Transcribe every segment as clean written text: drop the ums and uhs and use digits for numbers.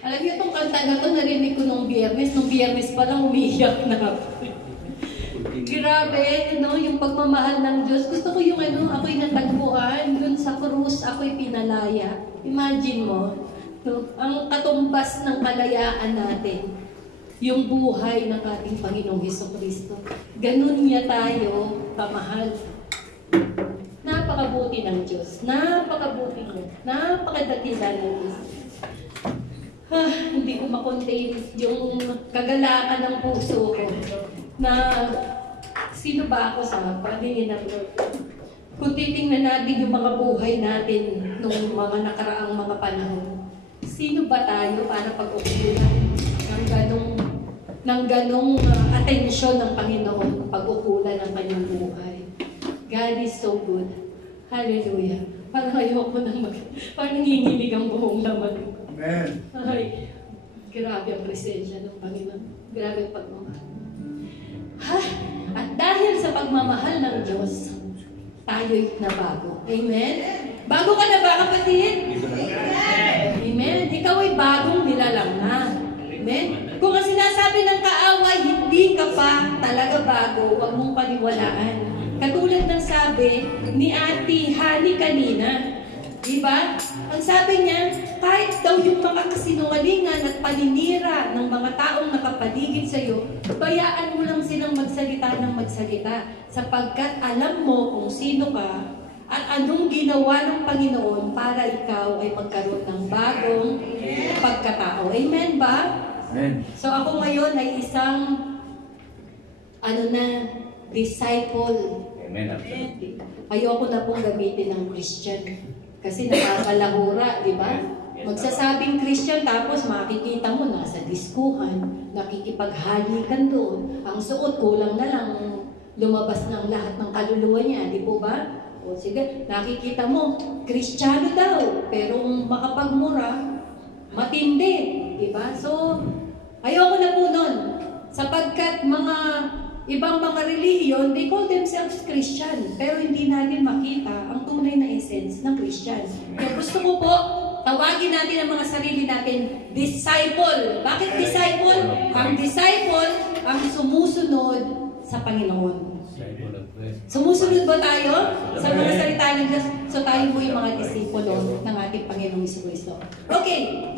Alam niyo itong kanta na ito, narinig ko nung biyernes pa lang umiiyak na ako. Grabe, yung pagmamahal ng Diyos. Gusto ko yung ako'y natagpuan, dun sa krus, ako'y pinalaya. Imagine mo, ang katumbas ng kalayaan natin, yung buhay ng ating Panginoong Hesukristo. Ganun niya tayo kamahal. Napakabuti ng Diyos. Napakabuti niya. Napakadakila ng Diyos. Hindi ko makontain yung kagalakan ng puso ko na sino ba ako sa paningin ng Lord. Kung titingnan natin yung mga buhay natin nung mga nakaraang mga panahon, sino ba tayo para pag-ukulan ng ganong atensyon ng Panginoon, pag-ukulan ng kanyang buhay. God is so good. Hallelujah. Parang ayoko parang nanginginig ang buong laman ko. Amen. Ay, grabe ang presensya ng Panginoon. Grabe ang pagmamahal. At dahil sa pagmamahal ng Diyos, tayo'y nabago. Amen? Bago ka na ba, kapatid? Amen? Ikaw ay bagong nilalang na. Amen? Kung ang sinasabi ng kaaway, hindi ka pa talaga bago, huwag mong paniwalaan. Katulad ng sabi ni Ate Hani kanina, diba? Ang sabi niya, kahit daw yung mga kasinungalingan at paninira ng mga taong nakapaligid sa iyo, bayaan mo lang silang magsalita ng magsalita sapagkat alam mo kung sino ka at anong ginawa ng Panginoon para ikaw ay magkaroon ng bagong pagkatao. Amen ba? Amen. So ako ngayon ay isang disciple. Amen. Ayoko na pong gamitin ng Christian. Kasi nakakalahura, di ba? Magsasabing Christian, tapos makikita mo nasa diskuhan, nakikipaghalikan doon. Ang suot, kulang na lang lumabas ng lahat ng kaluluwa niya, di po ba? O sige, nakikita mo, Kristiyano daw, pero makapagmura, matindi, di ba? So, ayoko na po nun. Sapagkat ibang mga relihiyon, they call themselves Christian, pero hindi natin makita ang tunay na essence ng Christian. Kaya gusto ko po, tawagin natin ang mga sarili natin, disciple. Bakit disciple? Ang disciple ang sumusunod sa Panginoon. Sumusunod ba tayo sa mga salita ng Diyos? So tayo po yung mga disipulo ng ating Panginoong Jesucristo. Okay.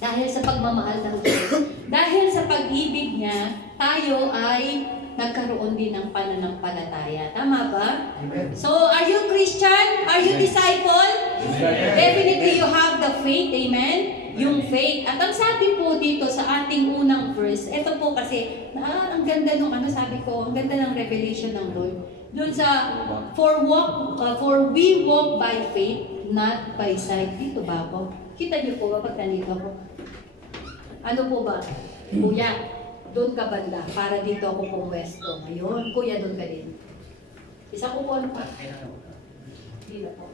Dahil sa pagmamahal ng Diyos, dahil sa pag-ibig niya, tayo ay nagkaroon din ng pananampalataya. Tama ba? So, are you Christian? Are you disciple? Definitely you have the faith. Amen? Yung faith. At ang sabi po dito sa ating unang verse, ito po kasi, ang ganda nung sabi ko, ang ganda ng revelation ng Lord. Doon sa, for we walk by faith, not by sight. Dito ba ako? Kita niyo po ba pag nandito ako? Ano po ba? Kuya, doon ka banda, para dito ako pumwesto. Ayun, kuya, doon ka din. Isa ko po pa. Dito po.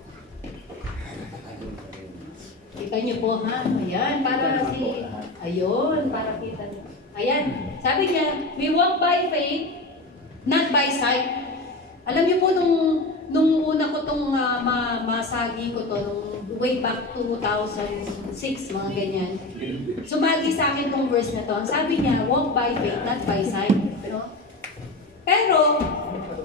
Kita niyo po, ha? Ayan, para ayun, para kita niyo. Ayan, sabi niya, we walk by faith, not by sight. Alam niyo po, nung una ko itong masagi ko to, nung way back 2006, mga ganyan. Sumagi sa akin tong verse na to. Ang sabi niya, walk by faith, not by sight. No? Pero,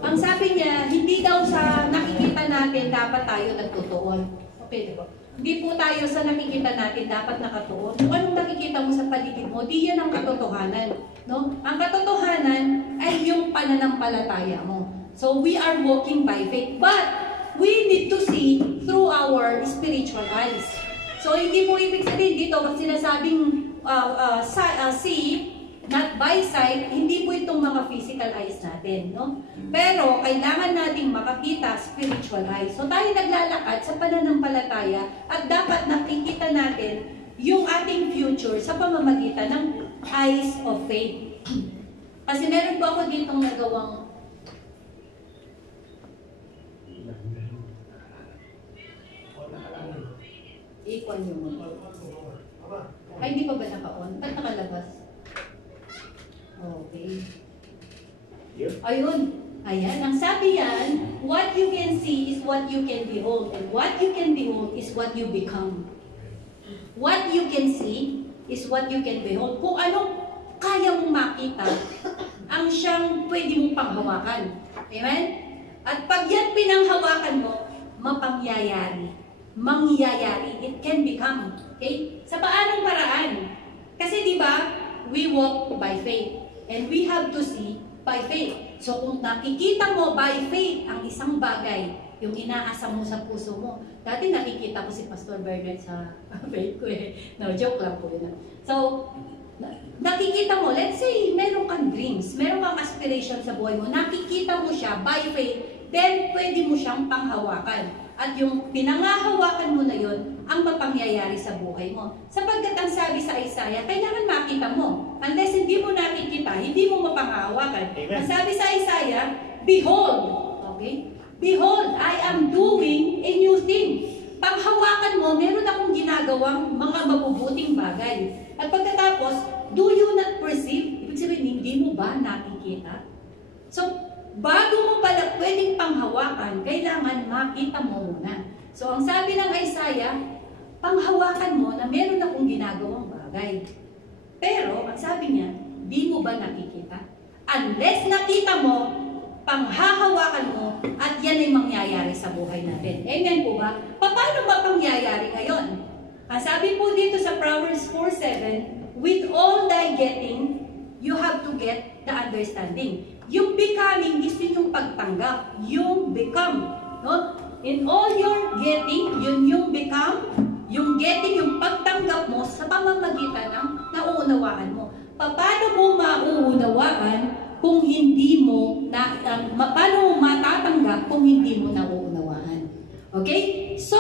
ang sabi niya, hindi daw sa nakikita natin dapat tayo nagtutuon. Okay, diba? Hindi po tayo sa nakikita natin dapat nakatuon. Kung anong nakikita mo sa paligid mo, di yan ang katotohanan. No? Ang katotohanan ay yung pananampalataya mo. So, we are walking by faith. But, we need to see through our spiritual eyes. So, hindi po ibig sabihin dito, pag sinasabing see, not by sight, hindi po itong mga physical eyes natin. No? Pero, kailangan nating makakita spiritual eyes. So, tayo naglalakad sa pananampalataya at dapat nakikita natin yung ating future sa pamamagitan ng eyes of faith. Kasi meron po ako ditong nagawang ikon yung motor. Ay, hindi pa ba naka-on? Ba't nakalabas? Okay. Ayun. Ayan. Ang sabi yan, what you can see is what you can behold. And what you can behold is what you become. What you can see is what you can behold. Kung anong kaya mong makita, ang siyang pwede mong panghawakan. Amen? At pag yan pinanghawakan mo, mapangyayari. Mangyayari. It can become. Okay? Sa paanong paraan? Kasi di ba, we walk by faith. And we have to see by faith. So kung nakikita mo by faith ang isang bagay, yung inaasam mo sa puso mo. Dati nakikita ko si Pastor Bernard sa faith ko eh. No, joke lang po yun. So, nakikita mo, let's say, meron kang dreams, meron kang aspiration sa buhay mo, nakikita mo siya by faith, then pwede mo siyang panghawakan. At yung pinangahawakan mo na yun, ang mapangyayari sa buhay mo. Sapagkat ang sabi sa Isaiah, kailangan makita mo. Unless hindi mo nakikita, hindi mo mapanghawakan. Ang sabi sa Isaiah, behold, okay? Behold, I am doing a new thing. Panghawakan mo, meron akong ginagawang mga mabubuting bagay. At pagkatapos, do you not perceive? Ibig sabihin, hindi mo ba nakikita? So, bago mo pala pwedeng panghawakan, kailangan makita mo muna. So, ang sabi ng Isaiah, panghawakan mo na meron akong ginagawang bagay. Pero, ang sabi niya, di mo ba nakikita? Unless nakita mo, panghahawakan mo, at yan ay mangyayari sa buhay natin. Amen po ba? Paano ba pangyayari ngayon? Ang sabi po dito sa Proverbs 4:7, with all thy getting, you have to get the understanding. Yung becoming is yung pagtanggap. Yung become. No? In all your getting, yun yung become. Yung getting, yung pagtanggap mo sa pamamagitan ng nauunawaan mo. Paano mo mauunawaan kung hindi mo, paano mo matatanggap kung hindi mo nauunawaan? Okay? So,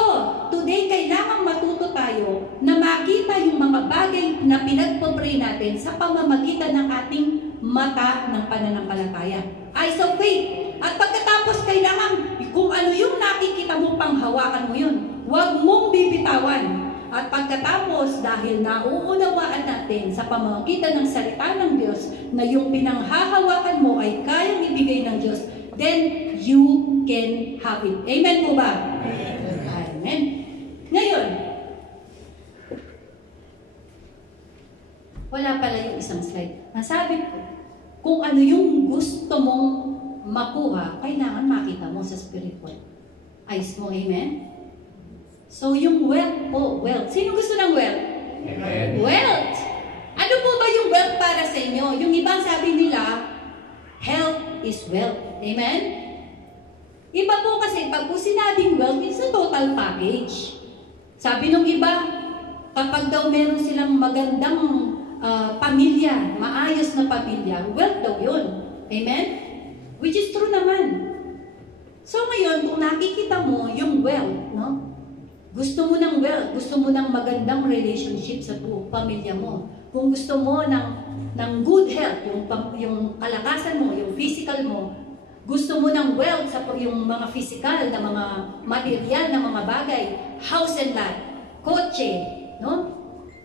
today kailangan matuto tayo na makita yung mga bagay na pinagpapray natin sa pamamagitan ng ating mata ng pananampalataya. Eyes of faith. At pagkatapos kailangan, kung ano yung nakikita mo, panghawakan mo yun. Huwag mong bibitawan. At pagkatapos, dahil nauunawaan natin sa pamamagitan ng salita ng Diyos na yung pinanghahawakan mo ay kayang ibigay ng Diyos, then you can have it. Amen po ba? Amen. Ngayon, wala pala yung isang slide. Nasabi ko, kung ano yung gusto mong makuha, kailangan makita mo sa spiritual eyes mo. Amen? So, yung wealth po, wealth. Sino gusto ng wealth? Amen. Wealth. Ano po ba yung wealth para sa inyo? Yung ibang sabi nila, health is wealth. Amen? Iba po kasi, pag po sinabing wealth, it's a total package. Sabi nung iba, kapag daw meron silang magandang pamilya, maayos na pamilya, wealth daw yun. Amen? Which is true naman. So ngayon, kung nakikita mo yung wealth, no? Gusto mo ng wealth, gusto mo ng magandang relationship sa pamilya mo. Kung gusto mo ng good health, yung kalakasan mo, yung physical mo, gusto mo ng wealth sa yung mga physical na mga material na mga bagay, house and lot, kotse, no?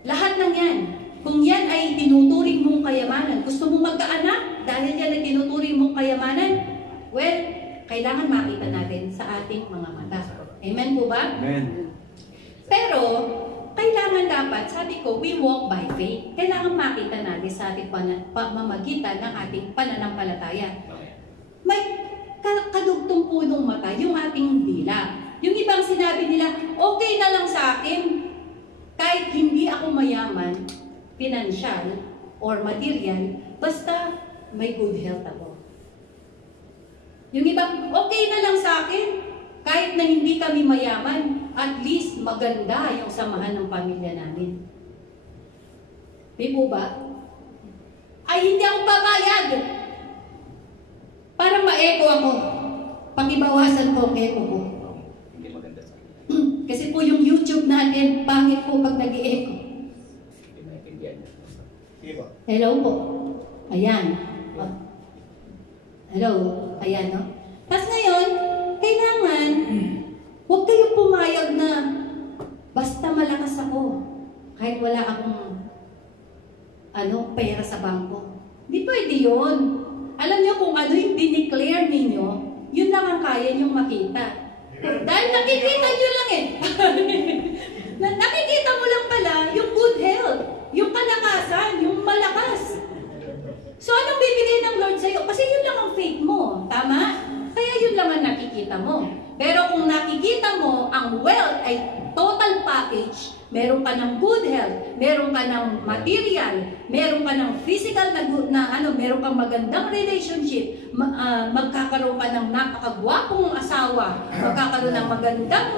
Lahat ng yan. Kung yan ay tinuturing mong kayamanan, gusto mo magkaanak dahil yan ay tinuturing mong kayamanan, well, kailangan makita natin sa ating mga mata. Amen po ba? Amen. Pero, kailangan dapat, sabi ko, we walk by faith. Kailangan makita natin sa ating pamamagitan ng ating pananampalataya. May kadugtong punong mata yung ating dila. Yung ibang sinabi nila, okay na lang sa akin, kahit hindi ako mayaman, financial or material, basta may good health ako. Yung ibang, okay na lang sa akin, kahit na hindi kami mayaman, at least maganda yung samahan ng pamilya namin. Di po ba? Ay, hindi ako papayag. Para ma-echo ako. Pakibawasan ko ang echo ko. Hindi maganda sa akin. Kasi po yung YouTube natin, pangit po pag nag-i-echo. Hindi maintindihan niya. Hello po. Ayan. Hello. Ayan, no? Tapos ngayon, kailangan, huwag kayong pumayag na basta malakas ako. Kahit wala akong pera sa bangko. Hindi pwede yun. Alam niyo kung ano yung dineclare ninyo, yun lang ang kaya niyong makita. Dahil nakikita niyo lang eh. Nakikita mo lang pala yung good health, yung kalakasan, yung malakas. So anong bibigay ng Lord sa'yo? Kasi yun lang ang faith mo. Tama? Kaya yun lang ang nakikita mo. Pero kung nakikita mo, ang wealth ay total package, meron ka ng good health, meron ka ng material, meron ka ng physical meron kang magandang relationship, magkakaroon ka ng napakagwapong asawa, magkakaroon ng magandang,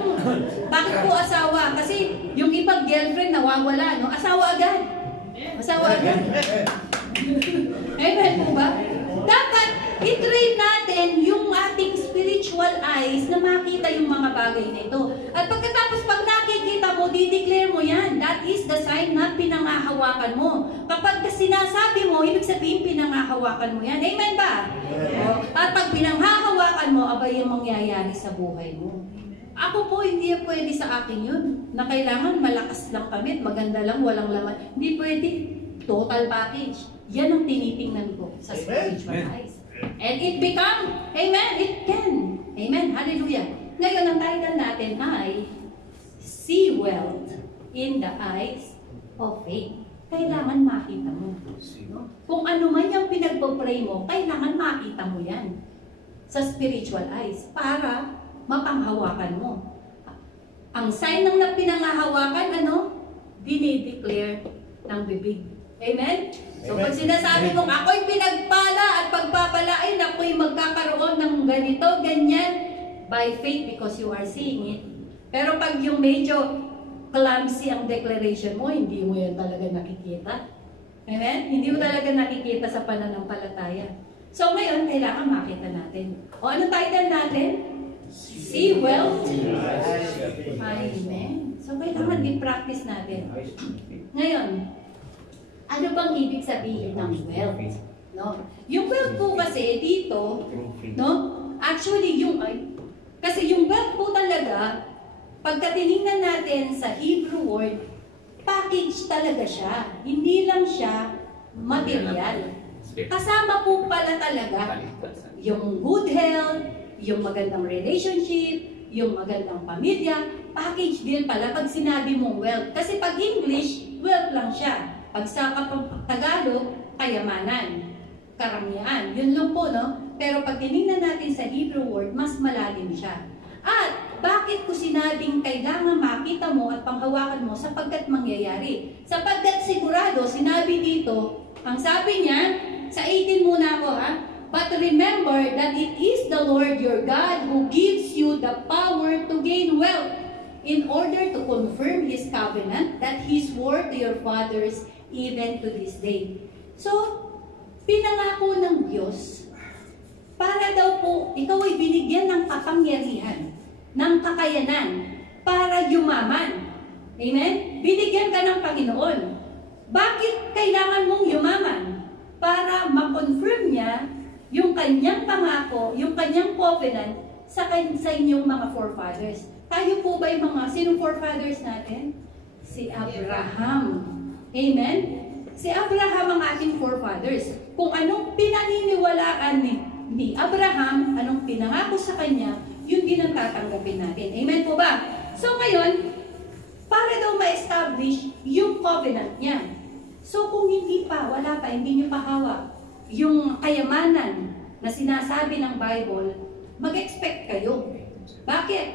bakit po asawa? Kasi yung ibang girlfriend nawawala, no? Asawa agad. Asawa agad. Amen po ba? Dapat i-train natin yung ating spiritual eyes na makita yung mga bagay na ito. At pagkatapos pag nakikita mo, dideclare mo yan. That is the sign na pinangahawakan mo. Kapag sinasabi mo, ibig sabihin pinangahawakan mo yan. Amen ba? O, at pag pinanghahawakan mo, abay yung mangyayari sa buhay mo. Ako po, hindi pwede sa akin yun. Na kailangan malakas lang kami, maganda lang, walang laman. Hindi pwede. Total package. Yan ang tinitingnan ko sa spiritual eyes. And it become, amen, it can. Amen, hallelujah. Ngayon, ang title natin ay See Wealth in the Eyes of Faith. Kailangan makita mo. No? Kung ano man yung pinagpo-pray mo, kailangan makita mo yan sa spiritual eyes para mapanghawakan mo. Ang sign ng pinanghahawakan, dinideclare ng bibig. Amen? So pag sinasabi mong ako'y pinagpala at pagpapalain, ako'y magkakaroon ng ganito, ganyan, by faith because you are seeing it. Pero pag yung medyo clumsy ang declaration mo, hindi mo yan talaga nakikita. Amen? Hindi mo talaga nakikita sa pananampalataya. So ngayon, kailangan makita natin. O ano title natin? See wealth. Amen. So kailangan i-practice natin. Ngayon, ano bang ibig sabihin ng wealth? No? Yung wealth po kasi dito, no? Actually kasi yung wealth po talaga, pagka tinignan natin sa Hebrew word, package talaga siya. Hindi lang siya material. Kasama po pala talaga yung good health, yung magandang relationship, yung magandang pamilya, package din pala pag sinabi mong wealth. Kasi pag English, wealth lang siya. Pag sa Tagalog, kayamanan, karamihan. Yun lang po, no? Pero pag tinignan natin sa Hebrew word, mas malalim siya. At bakit ko sinabing kailangan makita mo at panghawakan mo sapagkat mangyayari? Sapagkat sigurado, sinabi dito, ang sabi niya, sa 18 muna ako ha, but remember that it is the Lord your God who gives you the power to gain wealth in order to confirm His covenant that He swore to your fathers even to this day. So, pinangako ng Diyos, para daw po, ikaw ay binigyan ng kapangyarihan, ng kakayanan, para yumaman. Amen? Binigyan ka ng Panginoon. Bakit kailangan mong yumaman? Para ma-confirm niya yung kanyang pangako, yung kanyang covenant sa inyong mga forefathers. Tayo po ba yung sinong forefathers natin? Si Abraham. Amen? Si Abraham ang ating forefathers. Kung anong pinaniniwalaan ni Abraham, anong pinangako sa kanya, yun din ang tatanggapin natin. Amen po ba? So ngayon, para daw ma-establish yung covenant niya. So kung hindi pa, wala pa, hindi nyo pa hawak yung kayamanan na sinasabi ng Bible, mag-expect kayo. Bakit?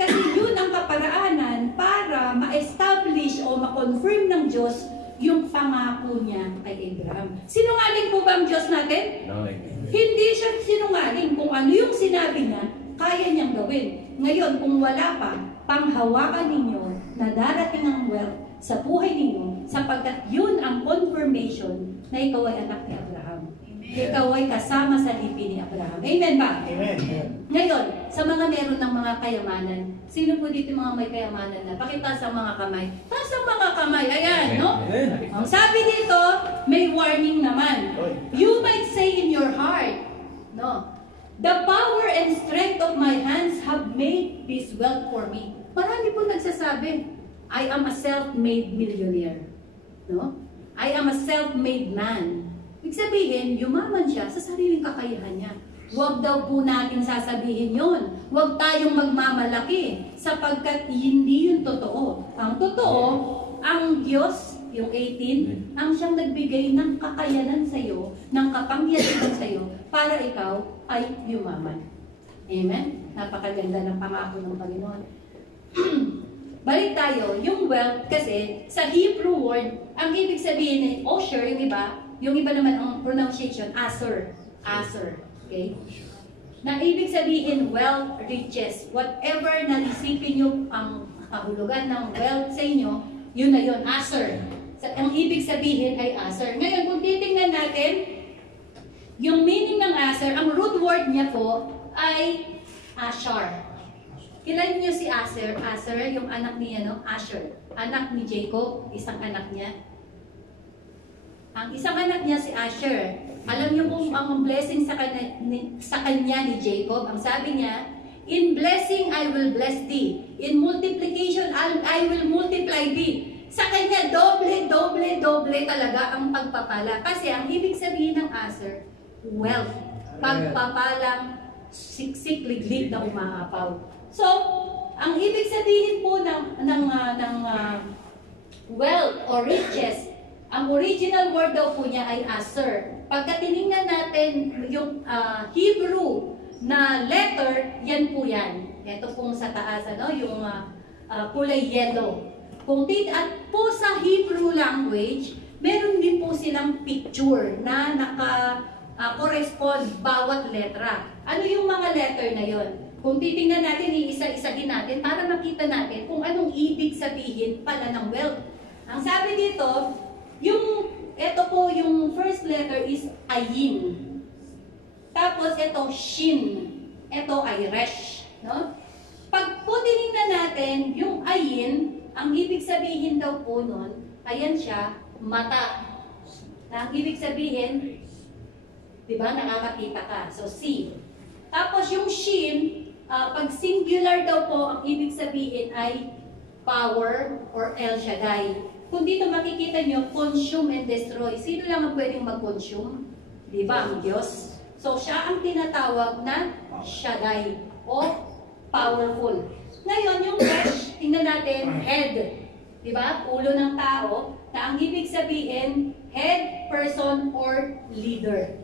Kasi yun ang kaparaanan para ma-establish o ma-confirm ng Diyos yung pangako niya kay Abraham. Sinungaling po ba ang Diyos natin? No. Hindi siya sinungaling. Kung ano yung sinabi niya, kaya niyang gawin. Ngayon, kung wala pa, panghawakan ninyo na darating ang wealth sa buhay ninyo sapagkat yun ang confirmation na ikaw ay anak ni Abraham. Ikaw ay kasama sa lipi ni Abraham. Amen ba? Amen. Ngayon, sa mga meron ng mga kayamanan, sino po dito mga may kayamanan na? Pakita sa mga kamay. Taas ang mga kamay. Ayan, no? Ang sabi dito, may warning naman. You might say in your heart, no? The power and strength of my hands have made this wealth for me. Marami po nagsasabi, I am a self-made millionaire. No? I am a self-made man. Ibig sabihin, yumaman siya sa sariling kakayahan niya. Huwag daw po natin sasabihin yun. Huwag tayong magmamalaki sapagkat hindi yun totoo. Ang totoo, ang Diyos, yung 18, ang siyang nagbigay ng kakayanan sa iyo, ng kapangyarihan sa iyo, para ikaw ay yumaman. Amen? Napakaganda ng pangako ng Panginoon. Balik tayo, yung wealth kasi sa Hebrew word, ang ibig sabihin ay osher, yung iba naman ang pronunciation, aser. Aser. Okay? Na ibig sabihin, wealth, riches, whatever na isipin nyo ang kahulugan ng wealth sa inyo, yun na yun, aser. Ang ibig sabihin ay aser. Ngayon, kung titingnan natin, yung meaning ng aser, ang root word niya po ay Ashar. Kilala niyo si Aser? Aser, yung anak niya, no? Asher. Anak ni Jacob, isang anak niya. Ang isang anak niya si Asher. Alam niyo kung ang blessing sa kanya ni Jacob, ang sabi niya, in blessing I will bless thee. In multiplication I will multiply thee. Sa kanya, doble talaga ang pagpapala. Kasi ang ibig sabihin ng Aser, wealth. Pagpapalang siksik, liglig na umaapaw. So, ang ibig sabihin po ng wealth or riches, ang original word daw po niya ay aser. Pagka tinignan natin yung Hebrew na letter, yan po yan. Ito pong sa taas, yung kulay yellow. At po sa Hebrew language, meron din po silang picture na correspond bawat letra. Ano yung mga letter na yon? Kung titingnan natin, iisa-isahin natin para makita natin kung anong ibig sabihin pala ng wealth. Ang sabi dito, ito po yung first letter is ayin. Tapos ito shin. Ito ay resh. No? Pag po tinignan natin, yung ayin, ang ibig sabihin daw po nun, ayan siya, mata. Na ang ibig sabihin, di ba, nakakakita ka. So, see. Tapos yung shin, pag singular daw po, ang ibig sabihin ay power or El Shaddai. Kung dito makikita nyo, consume and destroy. Sino lang ang pwedeng mag-consume? Di ba, ang Diyos? So, siya ang tinatawag na Shaddai o powerful. Ngayon, yung resh, tingnan natin, head. Di ba? Ulo ng tao, na ang ibig sabihin, head, person, or leader.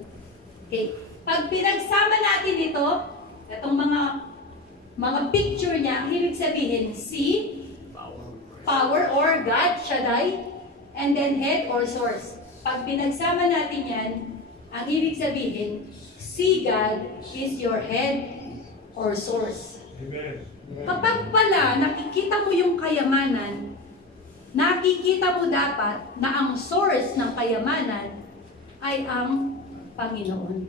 Okay. Pag pinagsama natin ito, itong mga picture niya, ang ibig sabihin, see, power or God, Shaddai, and then head or source. Pag pinagsama natin yan, ang ibig sabihin, see God is your head or source. Amen. Kapag pala nakikita mo yung kayamanan, nakikita mo dapat na ang source ng kayamanan ay ang Panginoon.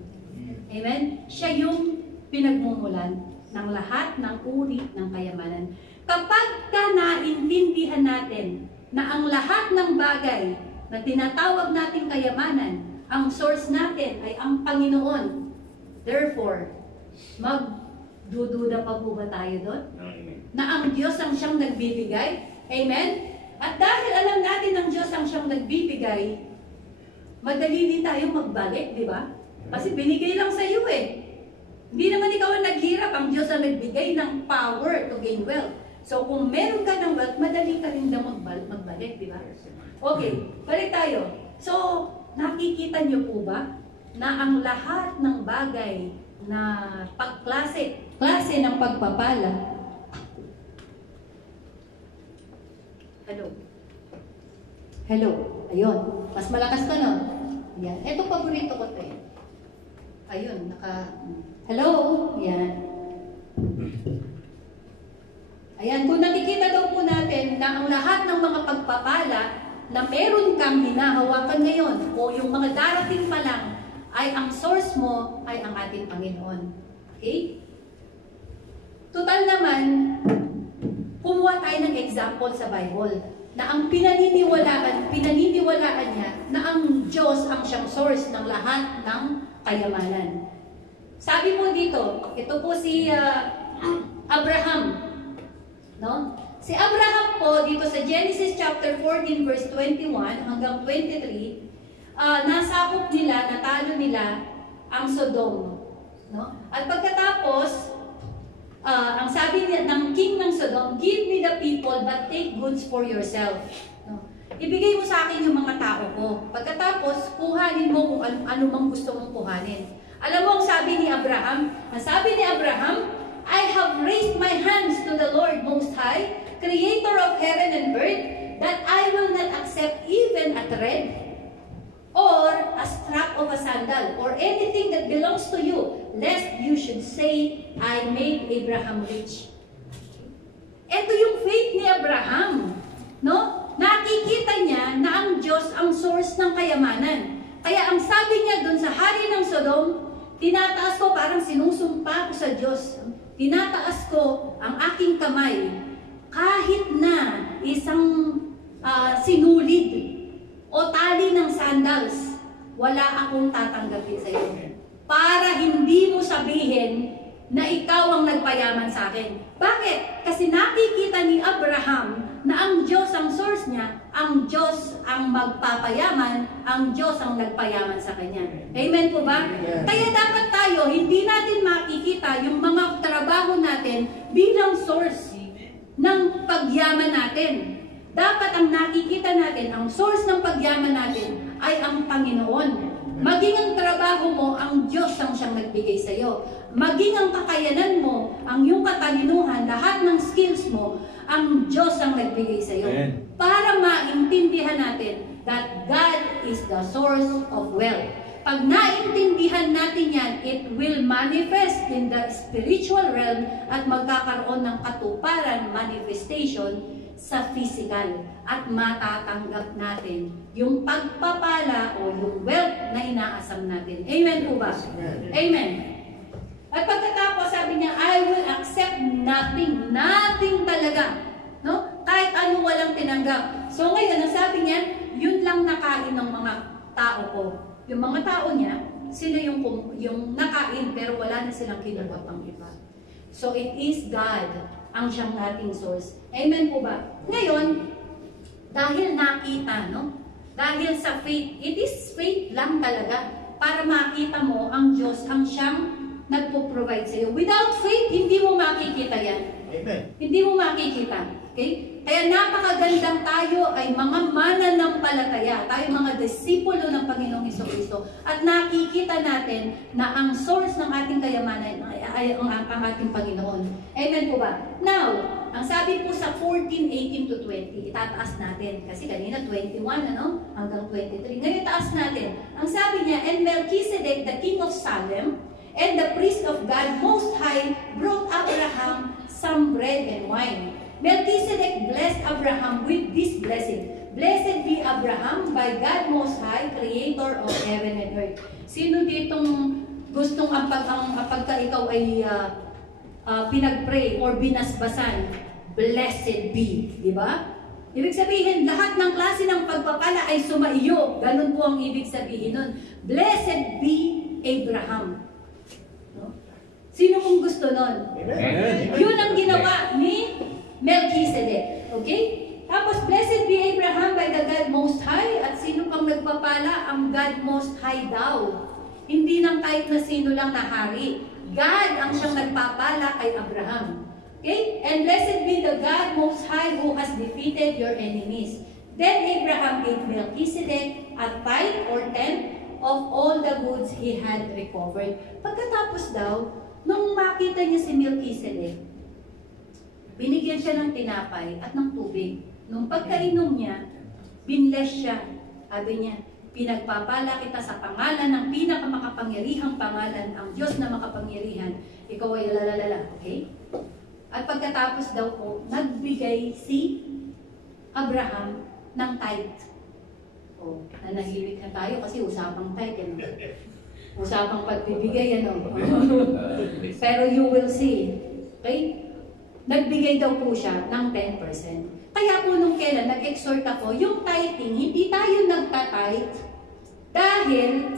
Amen? Siya yung pinagmumulan ng lahat ng uri ng kayamanan. Kapag naintindihan natin na ang lahat ng bagay na tinatawag nating kayamanan, ang source natin ay ang Panginoon. Therefore, magdududa pa po ba tayo doon? Na ang Diyos ang siyang nagbibigay? Amen? At dahil alam natin ang Diyos ang siyang nagbibigay, madali din tayo magbalik, di ba? Kasi binigay lang sa iyo eh. Hindi naman ikaw ang naghirap, ang Diyos ang nagbigay ng power to gain wealth. So kung meron ka ng wealth, madali ka rin daw magbalik, di ba? Okay, balik tayo. So, nakikita niyo po ba na ang lahat ng bagay na klase ng pagpapala. Hello. Ayun. Mas malakas ka, no? Yan. Ito paborito ko to eh. Ayun, hello. Yan. Ayan, kung nakikita daw po natin na ang lahat ng mga pagpapala na meron kang hinahawakan ngayon o yung mga darating pa lang ay ang source mo ay ang ating Panginoon. Okay? Total naman, kumuha tayo ng example sa Bible na ang pinaniniwalaan niya na ang Diyos ang siyang source ng lahat ng kayamanan. Sabi mo dito, ito po si Abraham. No? Si Abraham po dito sa Genesis chapter 14 verse 21 hanggang 23, nasakop nila, natalo nila ang Sodom. No? At pagkatapos, ang sabi niya ng king ng Sodom, give me the people but take goods for yourself. No? Ibigay mo sa akin yung mga tao ko. Pagkatapos, kuhanin mo kung ano mang gusto mong kuhanin. Alam mo ang sabi ni Abraham? Ang sabi ni Abraham, I have raised my hands to the Lord Most High, Creator of heaven and earth, that I will not accept even a thread or a strap of a sandal or anything that belongs to you, lest you should say, I made Abraham rich. Ito yung faith ni Abraham. No? Nakikita niya na ang Diyos ang source ng kayamanan. Kaya ang sabi niya dun sa hari ng Sodom, tinataas ko, parang sinusumpa ko sa Diyos. Tinataas ko ang aking kamay kahit na isang sinulid o tali ng sandals, wala akong tatanggapin sa iyo. Para hindi mo sabihin na ikaw ang nagpayaman sa akin. Bakit? Kasi nakikita ni Abraham na ang Diyos ang source niya, ang Diyos ang magpapayaman, ang Diyos ang nagpayaman sa kanya. Amen po ba? Kaya dapat tayo, hindi natin makikita yung mga trabaho natin bilang source ng pagyaman natin. Dapat ang nakikita natin, ang source ng pagyaman natin ay ang Panginoon. Maging ang trabaho mo, ang Diyos ang siyang nagbigay sa iyo. Maging ang kakayanan mo, ang iyong katalinuhan, lahat ng skills mo, ang Diyos ang nagbigay sa iyo. Para maintindihan natin that God is the source of wealth. Pag naintindihan natin yan, it will manifest in the spiritual realm at magkakaroon ng katuparan, manifestation sa physical at matatanggap natin yung pagpapala o yung wealth na inaasam natin. Amen po ba? Amen. At pagkatapos sabi niya, I will accept nothing. Nothing talaga. No? Kahit ano walang tinanggap. So ngayon, ang sabi niya, yun lang nakain ng mga tao ko. Yung mga tao niya, sila yung nakain pero wala na silang kinuha pang iba. So it is God ang siyang ating source. Amen po ba? Ngayon, dahil nakita, no? Dahil sa faith, it is faith lang talaga para makita mo ang Diyos ang siyang nagpo-provide sa iyo. Without faith, hindi mo makikita yan. Amen. Hindi mo makikita. Okay? Kaya napakagandang tayo ay mga mananampalataya. Tayo mga disipulo ng Panginoong Hesus-Kristo. At nakikita natin na ang source ng ating kayamanan ay ang ating Panginoon. Amen po ba? Now, ang sabi po sa 14:18 to 20, itataas natin. Kasi kanina 21, ano? Hanggang 23. Ngayon itaas natin. Ang sabi niya, and Melchizedek, the king of Salem, and the priest of God Most High, brought Abraham some bread and wine. Melchizedek blessed Abraham with this blessing. Blessed be Abraham by God Most High, Creator of heaven and earth. Sino ditong gustong pagka ikaw ay pinag-pray or binasbasan, blessed be, di ba? Ibig sabihin, lahat ng klase ng pagpapala ay sumaiyo. Ganun po ang ibig sabihin nun. Blessed be Abraham. No? Sino mong gusto nun? Amen. Yun ang ginawa ni Melchizedek. Okay? Tapos, blessed be Abraham by the God Most High. At sino pang nagpapala? Ang God Most High daw. Hindi lang kahit na sino lang na hari. God ang siyang nagpapala kay Abraham. Okay? And blessed be the God Most High who has defeated your enemies. Then Abraham gave Melchizedek a tithe or tenth of all the goods he had recovered. Pagkatapos daw, nung makita niya si Melchizedek, binigyan siya ng tinapay at ng tubig. Nung pagkainom niya, binless siya. Sabi niya, pinagpapala kita sa pangalan ng pinakamakapangyarihang pangalan, ang Diyos na makapangyarihan. Ikaw ay lalalala. Okay? At pagkatapos daw po, nagbigay si Abraham ng tithe. O, nanahimik na tayo kasi usapang tithe. Ano? Usapang pagbibigay. Ano? Pero you will see. Okay? Nagbigay daw po siya ng 10%. Kaya po nung kailan, nag-exhort ako, yung tithing, hindi tayo nagta-tithe dahil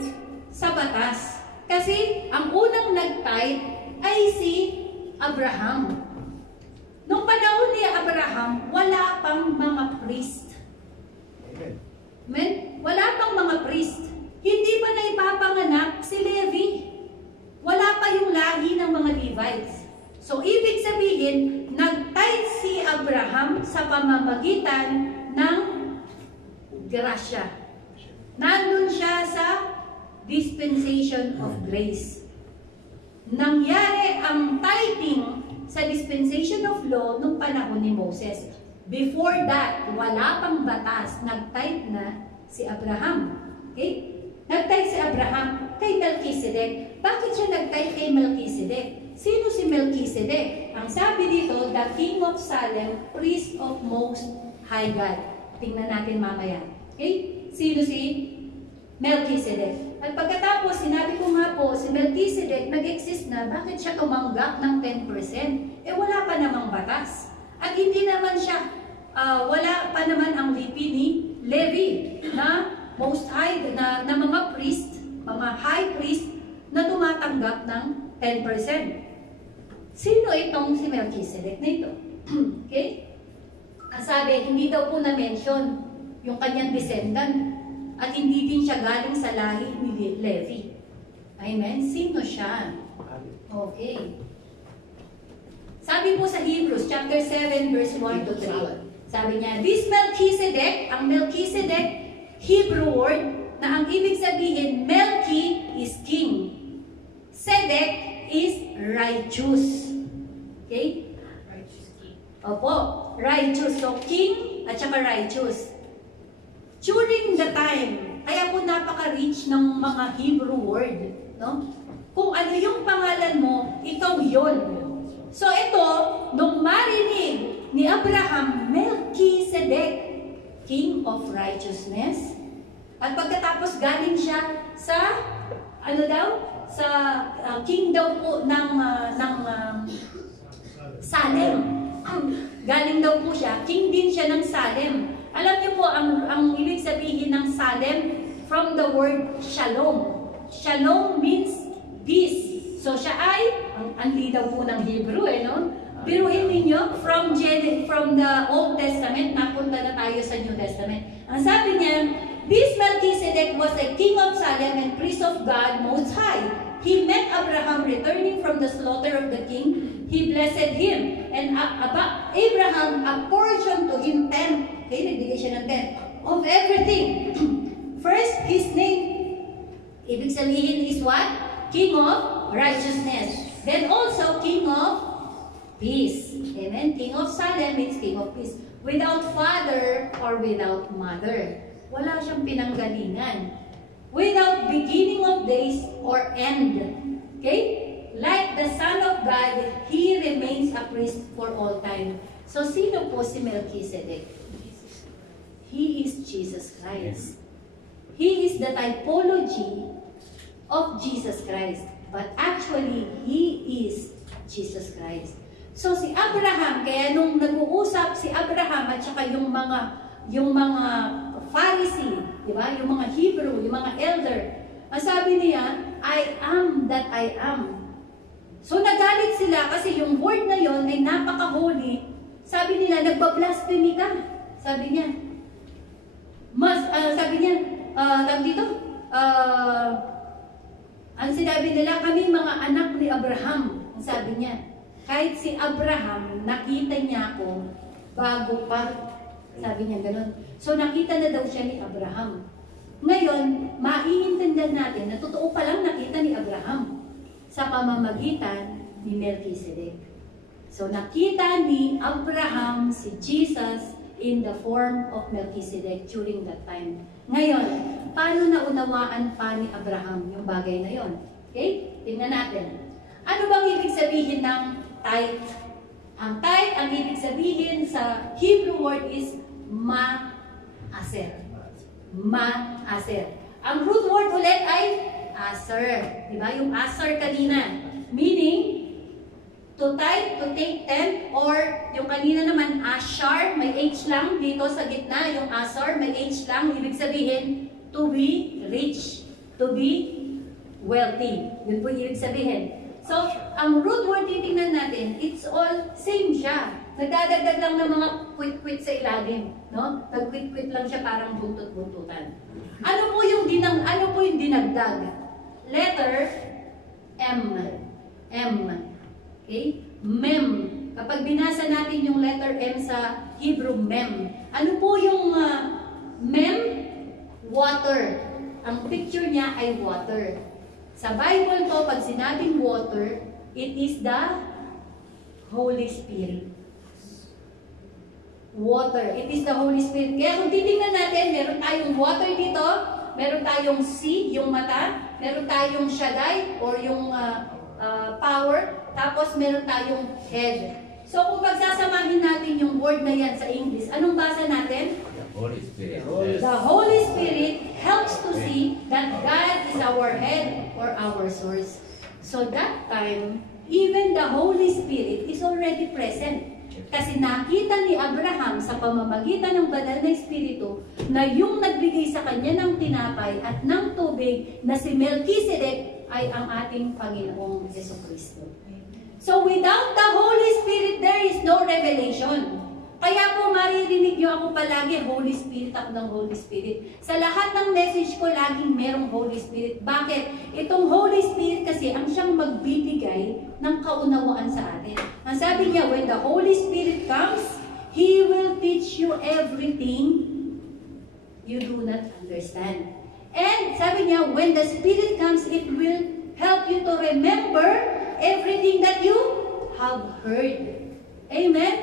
sa batas. Kasi ang unang nag-tithe ay si Abraham. Nung panahon ni Abraham, wala pang mga priest. Amen? Wala pang mga priest. Hindi pa na ipapanganak si Levi. Wala pa yung siya. Nandun siya sa dispensation of grace. Nangyari ang tithing sa dispensation of law nung panahon ni Moses. Before that, wala pang batas, nag-tithe na si Abraham. Okay? Nag-tithe si Abraham kay Melchizedek. Bakit siya nag-tithe kay Melchizedek? Sino si Melchizedek? Ang sabi dito, the King of Salem, priest of Most High God. Tingnan natin mamaya. Okay? Sino si Melchizedek? At pagkatapos, sinabi ko nga po, si Melchizedek nag-exist na, bakit siya tumanggap ng 10%? Eh wala pa namang batas. At hindi naman siya, wala pa naman ang lipi ni Levi na most high, na mga priest, mga high priest na tumatanggap ng 10%. Sino itong si Melchizedek na ito? Okay? Ang sabi, hindi daw po na-mention yung kanyang descendant. At hindi din siya galing sa lahi ni Levi. Amen? Sino siya? Okay. Sabi po sa Hebrews chapter 7 verse 1 to 3. Sabi niya, this Melchizedek, ang Melchizedek, Hebrew word, na ang ibig sabihin, Melchi is king. Sedek is righteous. Okay? Righteous king. Opo, righteous. So, king at saka righteous. During the time, kaya po napaka-rich ng mga Hebrew word, no? Kung ano yung pangalan mo, ikaw yon. So ito, nung marinig ni Abraham, Melchizedek, King of Righteousness, at pagkatapos galing siya sa, ano daw? Sa king daw po ng Salem. Galing daw po siya, king din siya ng Salem. Alam niyo po, ang ibig sabihin ng Salem, from the word shalom. Shalom means peace. So siya ay, ang daw po ng Hebrew, no? Biruin ninyo, from the Old Testament, napunta na tayo sa New Testament. Ang sabi niya, this Melchizedek was a king of Salem and priest of God Most High. He met Abraham returning from the slaughter of the king. He blessed him. And Abraham apportioned to him 10. Okay, nagbigay siya ng 10. Of everything. First, his name. Ibig sabihin is what? King of righteousness. Then also, King of peace. Amen? King of Salem means King of peace. Without father or without mother. Wala siyang pinanggalingan. Without beginning of days or end. Okay? Like the Son of God, He remains a priest for all time. So, sino po si Melchizedek? He is Jesus Christ. He is the typology of Jesus Christ. But actually, He is Jesus Christ. So, si Abraham, kaya nung nag-uusap si Abraham at saka yung mga Pharisee, di ba? Yung mga Hebrew, yung mga elder, ang sabi niya, I am that I am. So nagalit sila kasi yung word na yon ay napaka-holy. Sabi nila, nagbablasphemy ka. Sabi niya, ang sinabi nila, kami mga anak ni Abraham. Ang sabi niya, kahit si Abraham, nakita niya ako bago pa. Sabi niya ganun. So nakita na daw siya ni Abraham. Ngayon, maiintindihan natin na totoo palang nakita ni Abraham sa pamamagitan ni Melchizedek. So nakita ni Abraham si Jesus in the form of Melchizedek during that time. Ngayon, paano naunawaan pa ni Abraham yung bagay na yon? Okay? Tingnan natin. Ano bang ibig sabihin ng tithe? Ang tithe, ang ibig sabihin sa Hebrew word is ma-aser. Ma-aser. Ang root word ulit ay aser. Diba? Yung aser kanina. Meaning, to tithe, to take 10, or yung kanina naman, ashar, may H lang dito sa gitna, yung asar, may H lang, ibig sabihin, to be rich, to be wealthy. Yun po ibig sabihin. So, ang root word titingnan natin, it's all same siya. Nagdadagdag lang ng mga quit-quit sa ilalim, no? Nag-quit-quit lang siya parang buntot-buntutan. Ano po yung dinagdag? Letter M. M. Okay? Mem. Kapag binasa natin yung letter M sa Hebrew, mem. Ano po yung mem? water. Ang picture niya ay water. Sa Bible po, pag sinabing water, it is the Holy Spirit. Water. It is the Holy Spirit. Kaya kung titingnan natin, meron tayong water dito, meron tayong sea, yung mata, meron tayong Shaddai, or yung power, tapos meron tayong head. So kung pagsasamahin natin yung word na yan sa English, anong basa natin? Holy Spirit. The Holy Spirit helps to see that God is our head or our source. So that time, even the Holy Spirit is already present. Kasi nakita ni Abraham sa pamamagitan ng banal na Espiritu na yung nagbigay sa kanya ng tinapay at ng tubig na si Melchizedek ay ang ating Panginoong Jesucristo. So without the Holy Spirit, there is no revelation. Kaya po maririnig nyo ako palagi, Holy Spirit, ako ng Holy Spirit. Sa lahat ng message ko, laging merong Holy Spirit. Bakit? Itong Holy Spirit kasi ang siyang magbibigay ng kaunawaan sa atin. Ang sabi niya, when the Holy Spirit comes, He will teach you everything you do not understand. And sabi niya, when the Spirit comes, it will help you to remember everything that you have heard. Amen?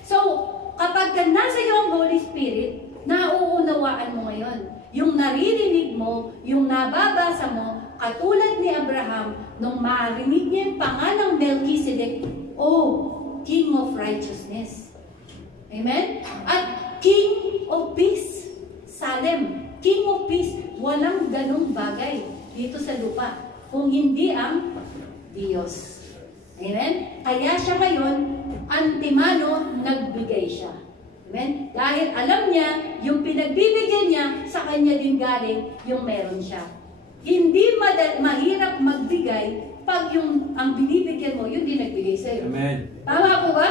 So, kapag nasa iyo ang Holy Spirit, nauunawaan mo ngayon. Yung naririnig mo, yung nababasa mo, katulad ni Abraham, nung marinig niya yung pangalang Melchizedek, King of Righteousness. Amen? At King of Peace, Salem. King of Peace, walang ganong bagay dito sa lupa, kung hindi ang Diyos. Amen? Kaya siya ngayon, antimano, nagbigay siya. Amen? Dahil alam niya, yung pinagbibigyan niya, sa kanya din galing yung meron siya. Hindi mahirap magbigay pag yung ang binibigyan mo, yun din nagbigay sa'yo. Amen. Tama po ba?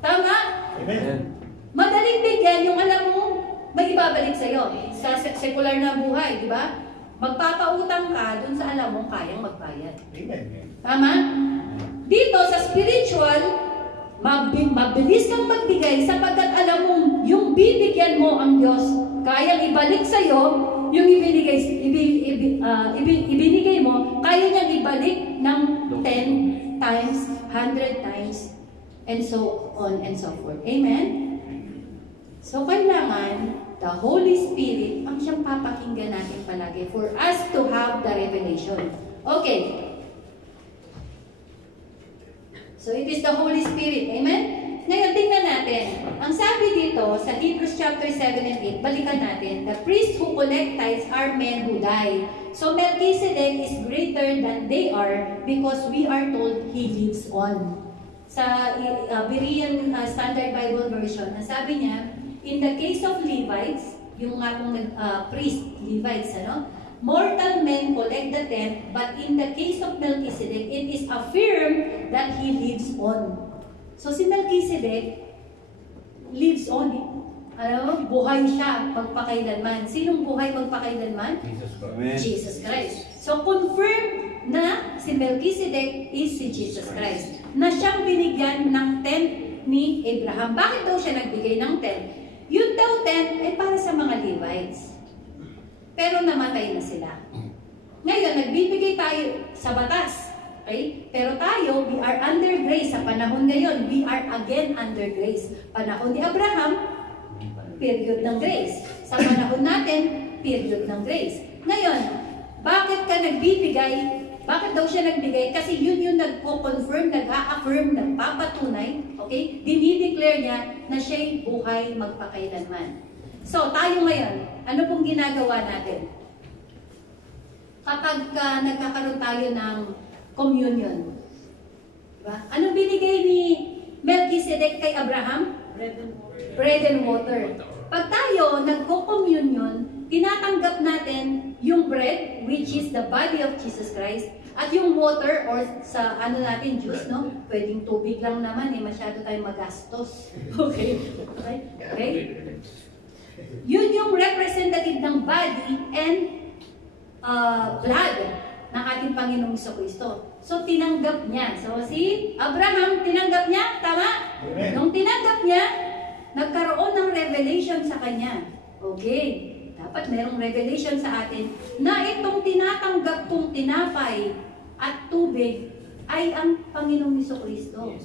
Tama? Amen. Madaling bigyan yung alam mo, may ibabalik sa'yo. Sa sekular na buhay, di ba? Magpapautang ka dun sa alam mo kayang magbayad. Amen. Tama? Dito sa spiritual, mabilis kang magbigay sapagkat alam mong yung bibigyan mo ang Diyos, kayang ibalik sa'yo yung ibinigay mo, kaya niyang ibalik ng 10 times, 100 times, and so on and so forth. Amen? So, kailangan the Holy Spirit ang siyang papakinggan natin palagi for us to have the revelation. Okay. So, it is the Holy Spirit. Amen? Ngayon, tingnan natin. Ang sabi dito sa Hebrews chapter 7 and 8, balikan natin. The priests who collect tithes are men who die. So, Melchizedek is greater than they are because we are told he lives on. Sa Berean Standard Bible Version, sabi niya, in the case of Levites, yung nga pong priest, Levites, mortal men collect the tenth, but in the case of Melchizedek, it is affirmed that he lives on. So si Melchizedek lives on. Buhay siya magpakailanman. Sinong buhay magpakailanman? Jesus Christ. Amen. Jesus Christ. So confirm na si Melchizedek is si Jesus Christ. Na siyang binigyan ng tenth ni Abraham. Bakit daw siya nagbigay ng tenth? Yun daw tenth ay para sa mga Levites. Pero namatay na sila. Ngayon, nagbibigay tayo sa batas. Okay? Pero tayo, we are under grace. Sa panahon ngayon, we are again under grace. Panahon ni Abraham, period ng grace. Sa panahon natin, period ng grace. Ngayon, bakit ka nagbibigay? Bakit daw siya nagbigay? Kasi yun yung nagko-confirm, nag-a-affirm, nagpapatunay. Okay? Dinideclare niya na siya'y buhay magpakailanman. So, tayo ngayon, ano pong ginagawa natin? Kapag nagkakaroon tayo ng communion, diba? Ano binigay ni Melchizedek kay Abraham? Bread and water. Pag tayo nagko-communion, tinatanggap natin yung bread, which is the body of Jesus Christ, at yung water, or sa natin, juice, Pwedeng tubig lang naman, masyado tayong magastos. Okay? Okay? Yun yung representative ng body and blood ng ating Panginoong Jesucristo. So, tinanggap niya. So, si Abraham, tinanggap niya. Tama? Amen. Nung tinanggap niya, nagkaroon ng revelation sa kanya. Okay. Dapat merong revelation sa atin na itong tinatanggap kong tinapay at tubig ay ang Panginoong Jesucristo.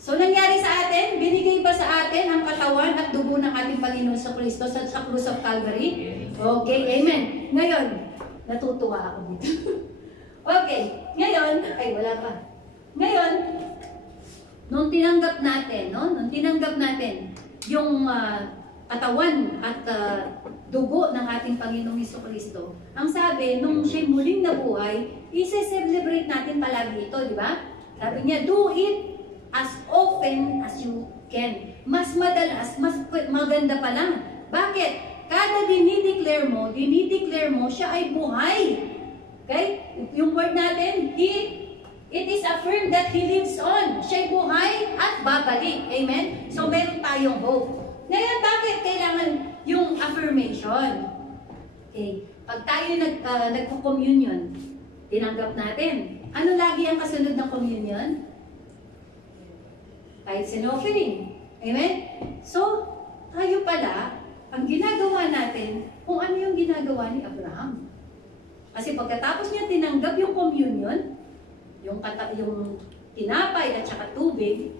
So nangyari sa atin, binigay ba sa atin ang katawan at dugo ng ating Panginoong Jesucristo sa Cross of Calvary? Okay, amen. Ngayon, natutuwa ako dito. Okay, ngayon, ay wala pa. Ngayon, nung tinanggap natin, yung katawan at dugo ng ating Panginoong Jesucristo, ang sabi, nung siya'y muling nabuhay, i-celebrate natin palagi ito, di ba? Sabi niya, do it as often as you can. Mas madalas, mas maganda pa lang. Bakit? Kada dinideclare mo, siya ay buhay. Okay? Yung word natin, it is affirmed that He lives on. Siya'y buhay at babalik. Amen? So, meron tayong hope. Ngayon, bakit kailangan yung affirmation? Okay. Pag tayo nagpo-communion, tinanggap natin. Ano lagi ang kasunod ng communion? Tithes and offering. Amen? So, tayo pala, ang ginagawa natin, kung ano yung ginagawa ni Abraham. Kasi pagkatapos niya tinanggap yung communion, yung tinapay at saka tubig,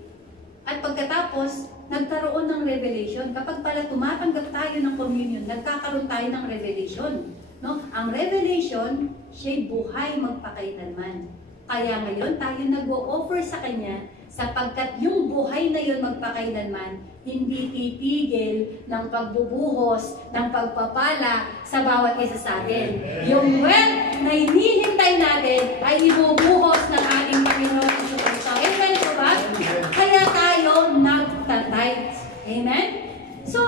at pagkatapos, nagkaroon ng revelation. Kapag pala tumatanggap tayo ng communion, nagkakaroon tayo ng revelation. No? Ang revelation, siya'y buhay magpakailanman. Kaya ngayon, tayo nag-o-offer sa Kanya sapagkat yung buhay na yun magpakailanman, hindi titigil ng pagbubuhos, ng pagpapala sa bawat isa sa atin. Yung wealth na hinihintay natin ay ibubuhos ng ating Panginoon Jesucristo. Amen po ba? Kaya tayo nagtatight. Amen? So,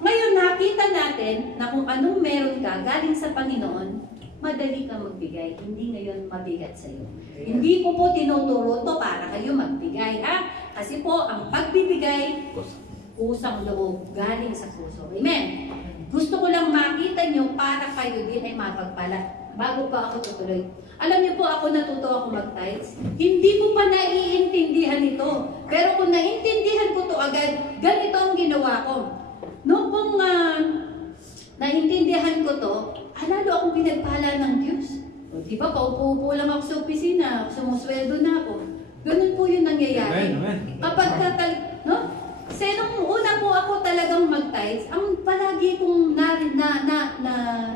ngayon nakita natin na kung anong meron ka galing sa Panginoon, madali kang magbigay. Hindi ngayon mabigat sa iyo. Hindi ko po tinuturo to para kayo magbigay, ha? Kasi po, ang pagbibigay, kusang loob, galing sa puso. Amen? Gusto ko lang makita nyo para kayo din ay mapagpala. Bago pa ako tutuloy. Alam niyo po, ako natuto ako mag-tithes. Hindi ko pa naiintindihan ito. Pero kung naiintindihan ko to agad, ganito ang ginawa ko. Noong pong naintindihan ko to, lalo akong pinagpala ng Diyos. O, diba, paupo-upo lang ako sa opisina, sumusweldo na ako. Ganun po yung nangyayari. Kapag no? Kasi nung una po ako talagang mag-tithes, ang palagi kong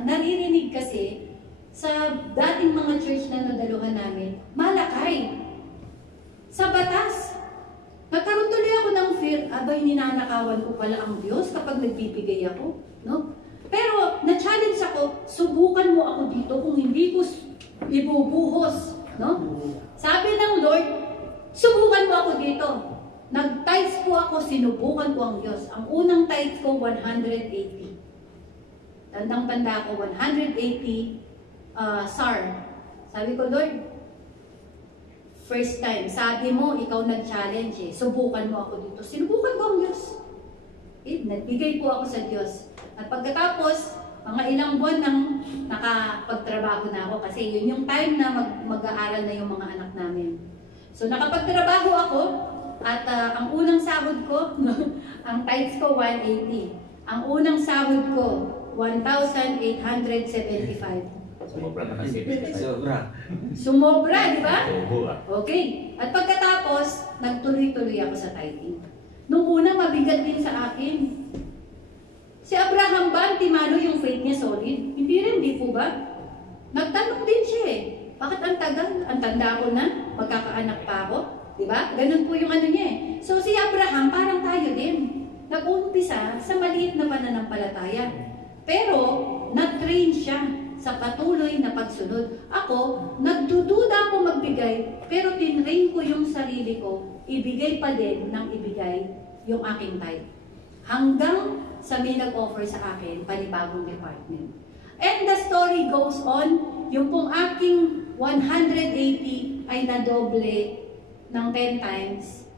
naririnig kasi sa dating mga church na nadaluhan namin, malakay. Sa batas. Nagkaroon tuloy ako ng fear, abay ninanakawan ko pala ang Diyos kapag nagbibigay ako. No? Pero, na-challenge ako, subukan mo ako dito kung hindi ko ibubuhos. No? Sabi ng Lord, subukan mo ako dito. Nag-tithes po ako, sinubukan ko ang Diyos. Ang unang tithes ko, 180. Tandang-tanda ko, 180 SAR. Sabi ko, Lord, first time, sabi mo, ikaw nag-challenge eh. Subukan mo ako dito. Sinubukan ko ang Diyos. Nagbigay po ako sa Diyos. At pagkatapos, mga ilang buwan nang nakapagtrabaho na ako kasi yun yung time na mag-aaral na yung mga anak namin. So nakapagtrabaho ako at ang unang sahod ko, ang tithes ko 180. Ang unang sahod ko 1,875. Sumobra na kasi. Sumobra, di ba? Okay. At pagkatapos, nagtuloy-tuloy ako sa tithing. Nung una, mabigat din sa akin. Si Abraham ba, Timano, yung faith niya solid? Hindi rin, di po ba? Nagtanong din siya eh. Bakit ang tagal? Ang tanda ko na, magkakaanak pa ako. Diba? Ganun po yung ano niya eh. So si Abraham, parang tayo din. Nag-umpisa sa maliit na pananampalataya. Pero, nag-train siya sa patuloy na pagsunod. Ako, nagdududa ako magbigay, pero tinrain ko yung sarili ko, ibigay pa din ng ibigay yung aking tithe. Hanggang sa may nag-offer sa akin, panibagong department. And the story goes on, yung pong aking 180 ay nadoble ng 10 times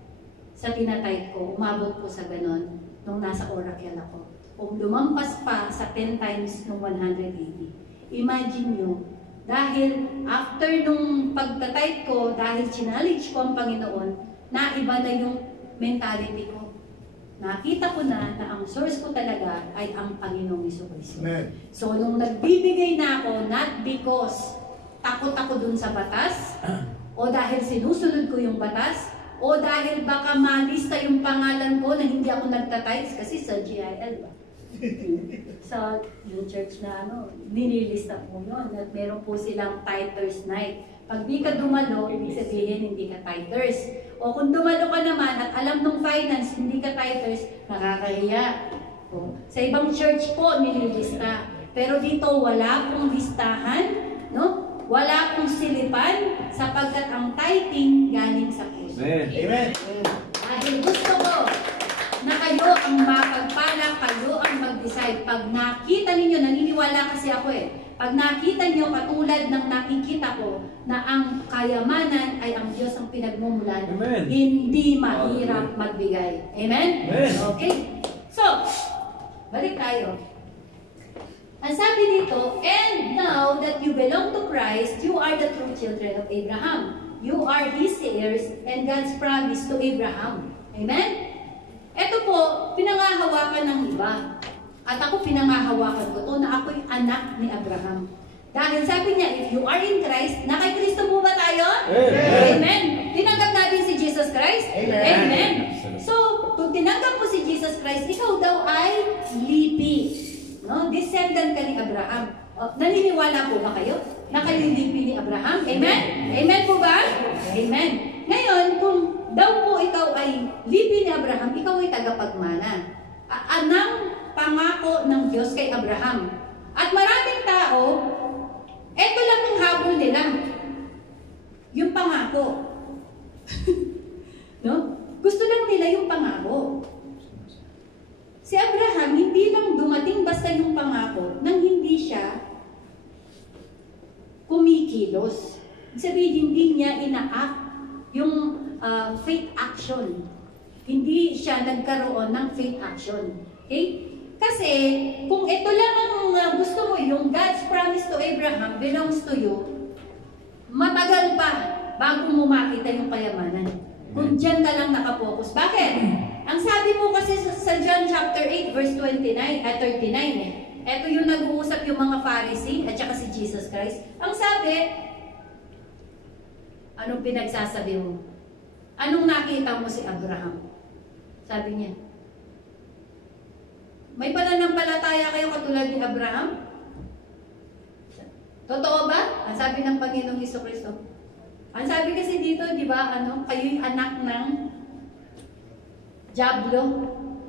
sa tinatay ko. Umabot po sa ganon nung nasa Oracle ako. Kung lumampas pa sa 10 times ng 180. Imagine nyo, dahil after nung pagtatay ko, dahil challenge ko ang Panginoon, naiba na yung mentality ko. nakita ko na ang source ko talaga ay ang Panginoong Jesucristo. Amen. So, nung nagbibigay na ako, not because takot ako dun sa batas, o dahil sinusunod ko yung batas, o dahil baka malista yung pangalan ko na hindi ako nagtatides, kasi sa GIL ba? Sa yung church na nililista po yun, at meron po silang tithers night. Pag di ka dumalo, ibig sabihin hindi ka tithers. O kung dumalo ka naman at alam ng finance, hindi ka tithers, nakakahiya. O, sa ibang church po, nililista. Pero dito, wala pong listahan, no? Wala pong silipan, sapagkat ang tithing galing sa puso. Amen. Dahil gusto ko na kayo ang mapagpala, kayo ang mag-decide. Pag nakita ninyo, naniniwala kasi ako pag nakita nyo katulad ng nakikita ko na ang kayamanan ay ang Diyos ang pinagmumulan, Amen. hindi mahirap magbigay. Amen? Amen. Okay. So, balik tayo. Ang sabi dito, and now that you belong to Christ, you are the true children of Abraham. You are His heirs and God's promise to Abraham. Amen? Ito po, pinangahawakan ng iba. At ako pinangahawakan ko to na ako'y anak ni Abraham. Dahil sabi niya, if you are in Christ, na kay Kristo po ba tayo? Amen. Amen. Tinanggap natin si Jesus Christ? Amen. Amen. So, kung tinanggap mo si Jesus Christ, ikaw daw ay lipi. No? Descendant ka ni Abraham. Naniniwala po ba kayo na kayo lipi ni Abraham? Amen? Amen po ba? Amen. Ngayon, kung daw po ikaw ay lipi ni Abraham, ikaw ay tagapagmana. Anang pangako ng Diyos kay Abraham. At maraming tao, eto lang ang habol nila. Yung pangako. No? Gusto lang nila yung pangako. Si Abraham, hindi lang dumating basta yung pangako nang hindi siya kumikilos. Ibig sabihin, hindi niya ina-act yung faith action. Hindi siya nagkaroon ng faith action. Okay? Kasi, kung ito lang ang gusto mo, yung God's promise to Abraham belongs to you, matagal pa bago mo makita yung kayamanan. Kung dyan ka lang nakapokus. Bakit? Ang sabi mo kasi sa John chapter 8, verse 39, 39 Ito yung nag-uusap yung mga Pharisee at saka si Jesus Christ. Ang sabi, anong pinagsasabi mo? Anong nakita mo si Abraham? Sabi niya, may pananampalataya kayo katulad ni Abraham? Totoo ba? Ang sabi ng Panginoong Jesucristo. Ang sabi kasi dito, di ba, kayo'y anak ng Diablo,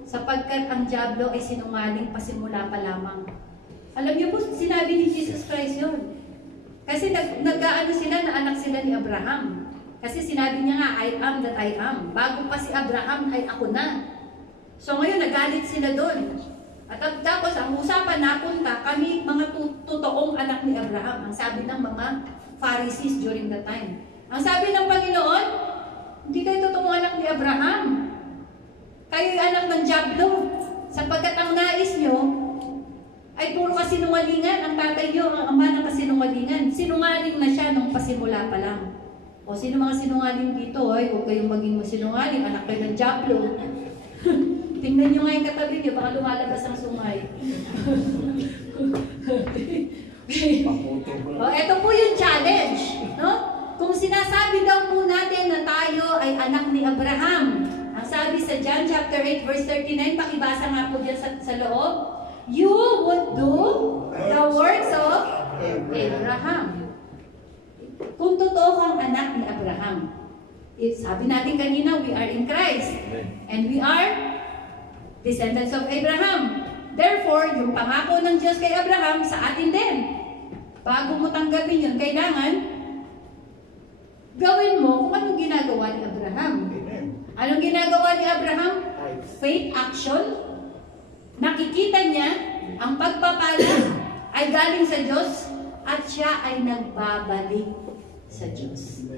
sapagkat ang Diablo ay sinungaling pasimula pa lamang. Alam niyo po, sinabi ni Jesus Christ yun. Kasi nag-aano sila na anak sila ni Abraham. Kasi sinabi niya nga, I am that I am. Bago pa si Abraham ay ako na. So ngayon, nagalit sila doon. At tapos, ang usapan napunta, kami mga totoong anak ni Abraham. Ang sabi ng mga Pharisees during that time. Ang sabi ng Panginoon, hindi kayo totoong anak ni Abraham. Kayo'y anak ng Diablo. Sapagkat ang nais nyo ay puro kasinungalingan. Ang tatay nyo, ang ama ng kasinungalingan. Sinungaling na siya nung pasimula pa lang. O sino mga sinungaling dito? Ay, huwag kayong maging masinungaling. Anak kayo ng Diablo. Tingnan nyo nga yung katabi nyo, baka lumalabas ang sungay. Ito po yung challenge. No? Kung sinasabi daw po natin na tayo ay anak ni Abraham, ang sabi sa John chapter 8 verse 39, pakibasa nga po dyan sa loob, you would do the works of Abraham. Kung totoo kang anak ni Abraham, sabi natin kanina, we are in Christ. And we are descendants of Abraham. Therefore, yung pangako ng Diyos kay Abraham sa atin din. Bago mo tanggapin yun, kailangan gawin mo kung anong ginagawa ni Abraham. Anong ginagawa ni Abraham? Faith action. Nakikita niya ang pagpapala ay galing sa Diyos at siya ay nagbabalik sa Diyos.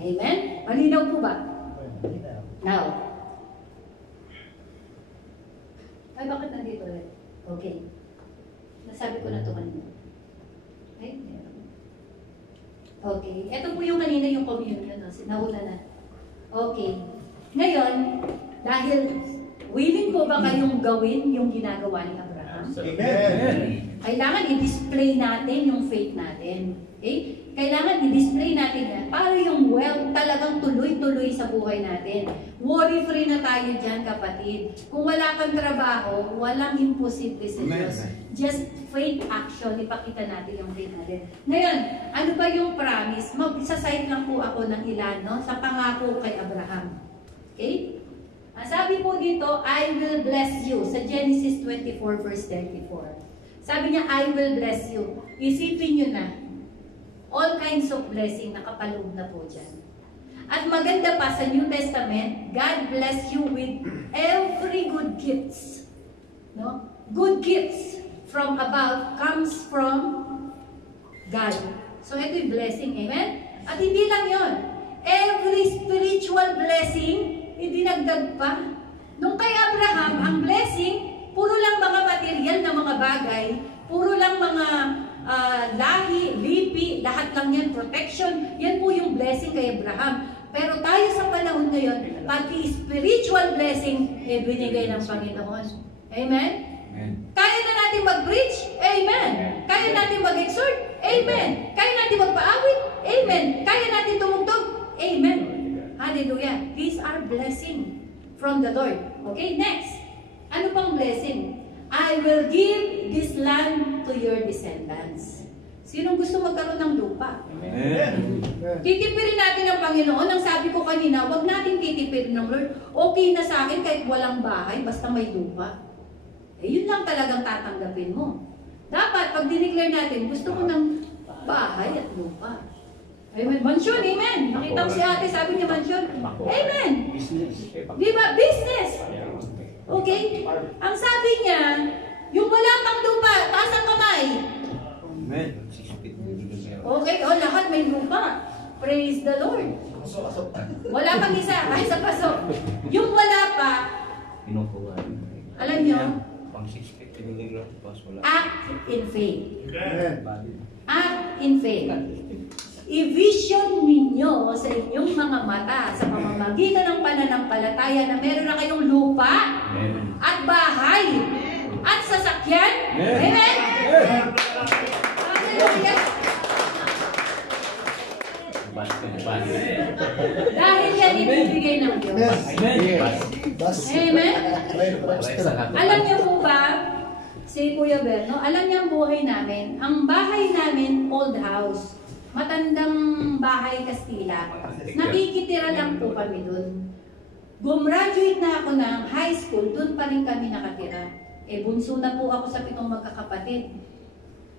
Amen? Malinaw po ba? Now, ay, bakit nandito ulit? Okay. Nasabi ko na ito kanina. Okay? Okay. Ito po yung kanina yung communion. Nauna na. Okay. Ngayon, dahil willing Willing po ba kayong gawin yung ginagawa ni Abraham? Amen. Kailangan i-display natin yung faith natin. Okay? Kailangan i-display natin yan para yung wealth talagang tuloy-tuloy sa buhay natin. Worry-free na tayo dyan, kapatid. Kung wala kang trabaho, walang imposible sa Diyos. Just faith action, ipakita natin yung faith natin. Ngayon, ano ba yung promise? Mag-cite lang po ako ng ilan, no? Sa pangako kay Abraham. Okay? Sabi po dito, I will bless you. Sa Genesis 24 verse 34. Sabi niya, I will bless you. Isipin nyo na, all kinds of blessing nakapaloob na po dyan. At maganda pa sa New Testament, God bless you with every good gifts. No? Good gifts from above comes from God. So ito yung blessing, amen? At hindi lang yon. Every spiritual blessing, idinagdag pa. Nung kay Abraham, ang blessing, puro lang mga material na mga bagay, puro lang mga lahi, lipi, lahat lang yan, protection, yan po yung blessing kay Abraham. Pero tayo sa panahon ngayon, pati spiritual blessing, binigay ng Panginoon. Amen? Kaya na natin mag-preach? Amen. Kaya natin mag-exhort? Amen. Kaya natin magpaawit? Amen. Kaya natin tumugtog? Amen. Hallelujah. These are blessing from the Lord. Okay, next. Ano pang blessing? I will give this land to your descendants. Sinong gusto magkaroon ng lupa? Amen. Titipirin natin ng Panginoon. Ang sabi ko kanina, wag natin titipirin ng Lord. Okay na sa akin kahit walang bahay, basta may lupa. Yun lang talagang tatanggapin mo. Dapat, pag dineclare natin, gusto ko ng bahay at lupa. Amen. Mansyon, amen. Nakita ko si ate, sabi niya mansyon. Amen. Di ba? Business. Okay? Ang sabi niya, yung wala pang lupa, taas ang kamay. Amen. Okay, lahat may lupa. Praise the Lord. Wala pang isa, ay sa paso. Yung wala pa, alam niyo, act in faith. Act in faith. I-vision ninyo sa inyong mga mata sa pamamagitan ng pananampalataya na meron na kayong lupa at bahay at sasakyan. Amen? Hallelujah. Dahil yan ibibigay ng Diyos. Amen? Alam niyo po ba, si Kuya Berno, alam niyo ang buhay namin, ang bahay namin, old house. Matandang bahay Kastila. Nakikitira lang po kami dun. Gumraduate na ako ng high school, dun pa rin kami nakatira. Bunso na po ako sa 7 magkakapatid.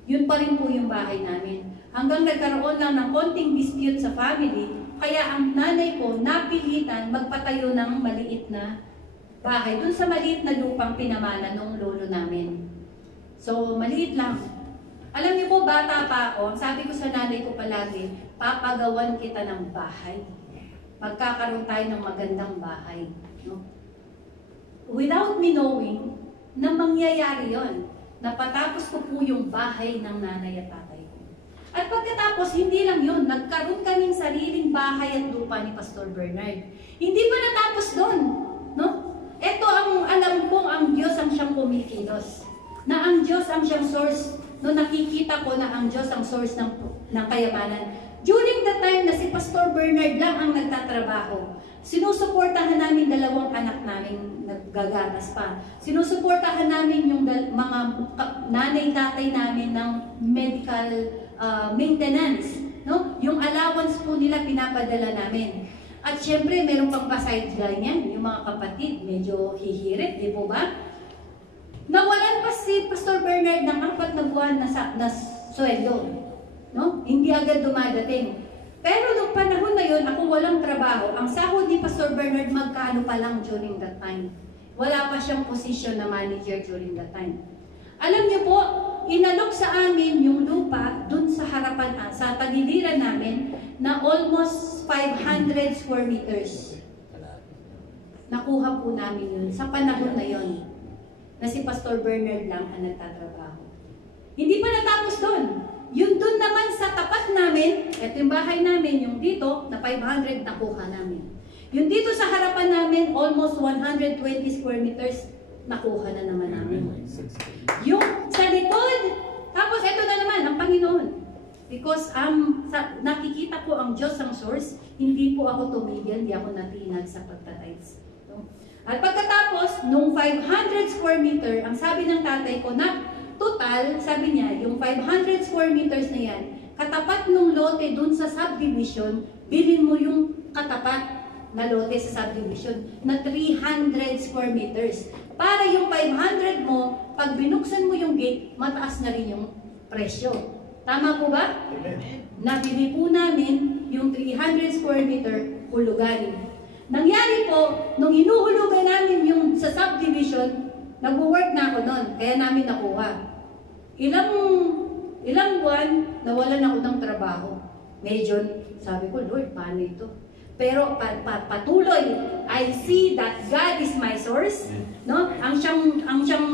Yun pa rin po yung bahay namin. Hanggang nagkaroon lang ng konting dispute sa family, kaya ang nanay ko napilitan magpatayo ng maliit na bahay. Dun sa maliit na lupang pinamana ng lolo namin. So, maliit lang. Alam niyo po, bata pa ako, sabi ko sa nanay ko palagi, papagawan kita ng bahay. Magkakaroon tayo ng magandang bahay. No? Without me knowing na mangyayari yon, napatapos ko po yung bahay ng nanay at tatay ko. At pagkatapos, hindi lang yon, nagkaroon kaming sariling bahay at lupa ni Pastor Bernard. Hindi pa natapos doon. No? Ito ang alam kong ang Diyos ang siyang kumikilos. Na ang Diyos ang siyang source. No, nakikita ko na ang Diyos ang source ng kayamanan. During the time na si Pastor Bernard lang ang nagtatrabaho, sinusuportahan namin 2 anak namin naggagatas pa. Sinusuportahan namin yung mga nanay-tatay namin ng medical maintenance. No? Yung allowance po nila pinapadala namin. At syempre, meron pang pa-sideline yan. Yung mga kapatid, medyo hihirit, di po ba? Nawalan pa si Pastor Bernard ng 4 na buwan na sweldo. No? Hindi agad dumadating. Pero nung panahon na yun, ako walang trabaho. Ang sahod ni Pastor Bernard magkano pa lang during that time. Wala pa siyang position na manager during that time. Alam niyo po, inalok sa amin yung lupa dun sa harapan, sa tagiliran namin na almost 500 square meters. Nakuha po namin yun sa panahon na yun. Na si Pastor Bernard lang ang nagtatrabaho. Hindi pa natapos doon. Yung doon naman sa tapat namin, ito yung bahay namin, yung dito, na 500 nakuha namin. Yung dito sa harapan namin, almost 120 square meters, nakuha na naman namin. Yung sa likod, tapos ito na naman, ang Panginoon. Because nakikita ko ang Diyos ang source, hindi po ako tumigil, hindi ako natinag sa pagtatides. No? At pagkatapos, nung 500 square meter, ang sabi ng tatay ko na total, sabi niya, yung 500 square meters na yan, katapat nung lote dun sa subdivision, bilhin mo yung katapat na lote sa subdivision na 300 square meters. Para yung 500 mo, pag binuksan mo yung gate, mataas na rin yung presyo. Tama po ba? Amen. Nabili po namin yung 300 square meter hulugan. Nangyari po, nung inuhulugan namin yung sa subdivision, nag-work na ako noon, kaya namin nakuha. Ilang buwan, nawalan ako ng trabaho. Medyo, sabi ko, Lord, paano ito? Pero patuloy, I see that God is my source. No? Ang siyang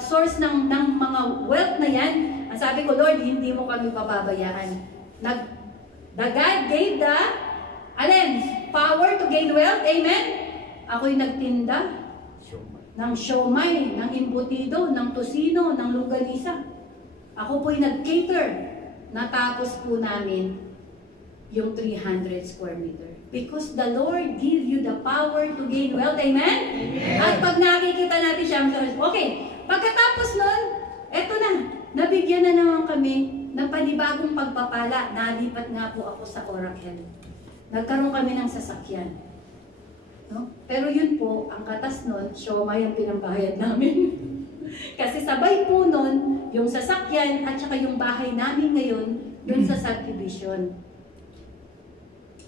source ng mga wealth na yan. Ang sabi ko, Lord, hindi mo kami pababayaan. The God gave the power to gain wealth. Amen? Ako'y nagtinda ng siomay, ng imbutido, ng tosino, ng longganisa. Ako po'y nag-cater. Natapos po namin yung 300 square meter. Because the Lord give you the power to gain wealth. Amen? Amen. At pag nakikita natin siya, okay, pagkatapos nun, eto na, nabigyan na naman kami ng panibagong pagpapala. Nalipat nga po ako sa Oracle. Nagkaroon kami ng sasakyan. No? Pero yun po, ang katas nun, siomay ang pinambayad namin. Kasi sabay po nun, yung sasakyan at saka yung bahay namin ngayon, dun sa subdivision.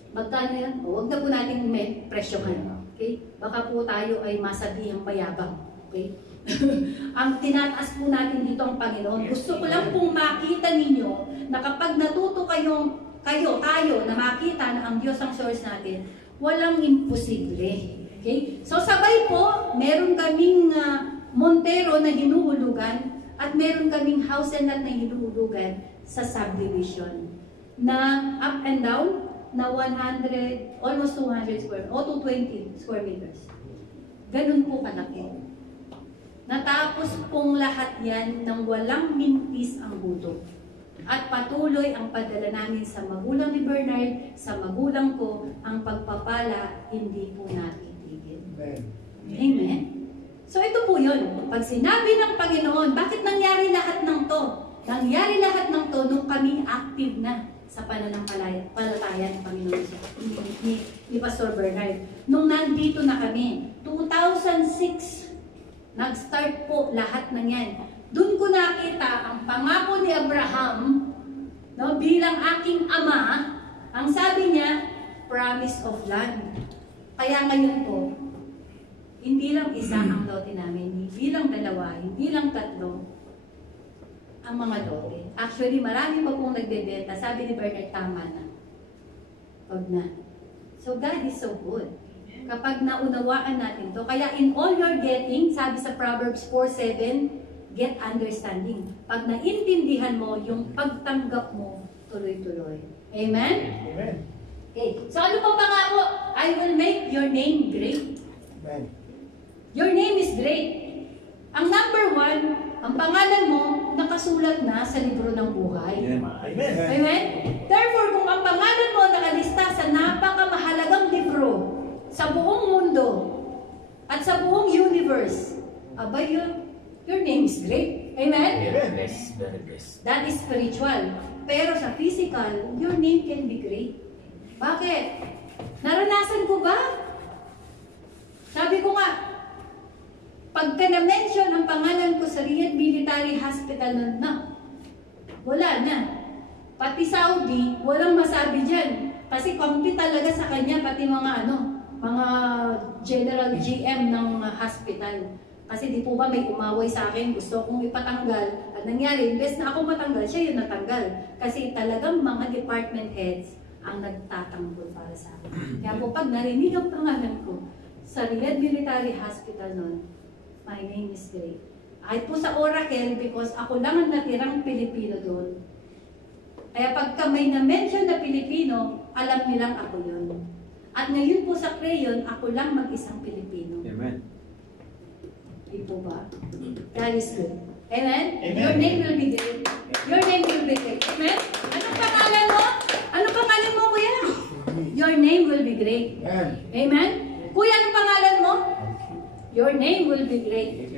Magkano yan? O, huwag na po natin may presyohan. Okay? Baka po tayo ay masabihang mayabang. Okay? Ang tinataas po natin dito ang Panginoon. Gusto ko lang pong makita ninyo na kapag natuto tayo na makita na ang Diyos ang source natin, walang imposible. Okay? So sabay po, meron kaming Montero na hinuhulugan at meron kaming house and lot na hinuhulugan sa subdivision na up and down na 100, almost 200 square, o 220 square meters. Ganun po kalaki. Natapos pong lahat yan nang walang mintis ang buto. At patuloy ang padala namin sa magulang ni Bernard, sa magulang ko, ang pagpapala, hindi po natitigil. Amen. Amen? So ito po yun. Pag sinabi ng Panginoon, bakit nangyari lahat ng to? Nangyari lahat ng to nung kami active na sa pananampalataya ng Panginoon ni Pastor Bernard. Nung nandito na kami, 2006, nag-start po lahat ng yan. Doon ko nakita ang pangako ni Abraham, no, bilang aking ama, ang sabi niya, promise of land. Kaya ngayon po, hindi lang isa ang lote namin, hindi lang dalawa, hindi lang tatlo ang mga lote. Actually, marami pa pong nagbebenta. Sabi ni Bernard, tama na. Huwag na. So God is so good. Kapag naunawaan natin to, kaya in all you're getting, sabi sa Proverbs 4:7, get understanding. Pag naintindihan mo, yung pagtanggap mo, tuloy-tuloy. Amen? Amen. Okay. So ano pang pangako? I will make your name great. Amen. Your name is great. Ang number 1, ang pangalan mo, nakasulat na sa libro ng buhay. Amen. Amen? Therefore, kung ang pangalan mo nakalista sa napakamahalagang libro sa buong mundo at sa buong universe, abay your name is great. Amen? Very blessed, very blessed. That is spiritual. Pero sa physical, your name can be great. Bakit? Naranasan ko ba? Sabi ko nga, pagka na-mention ang pangalan ko sa Riyadh Military Hospital na, wala na. Pati Saudi, walang masabi dyan. Kasi complete talaga sa kanya, pati mga mga general GM ng hospital. Kasi di po ba may umaway sa akin, gusto kong ipatanggal. At nangyari, imbes na ako matanggal, siya yung natanggal. Kasi talagang mga department heads ang nagtatanggol para sa akin. Kaya po pag narinig ang pangalan ko sa Riyadh Military Hospital noon, my name is great. Kahit po sa Oracle, because ako lang ang natirang Pilipino doon. Kaya pagka may na-mention na Pilipino, alam nilang ako yun. At ngayon po sa Crayon, ako lang mag-isang Pilipino. Amen. po ba? God is good. Amen? Amen. Your name will be great. Your name will be great. Amen? Anong pangalan mo? Anong pangalan mo, kuya? Your name will be great. Amen. Amen? Kuya, anong pangalan mo? Your name will be great.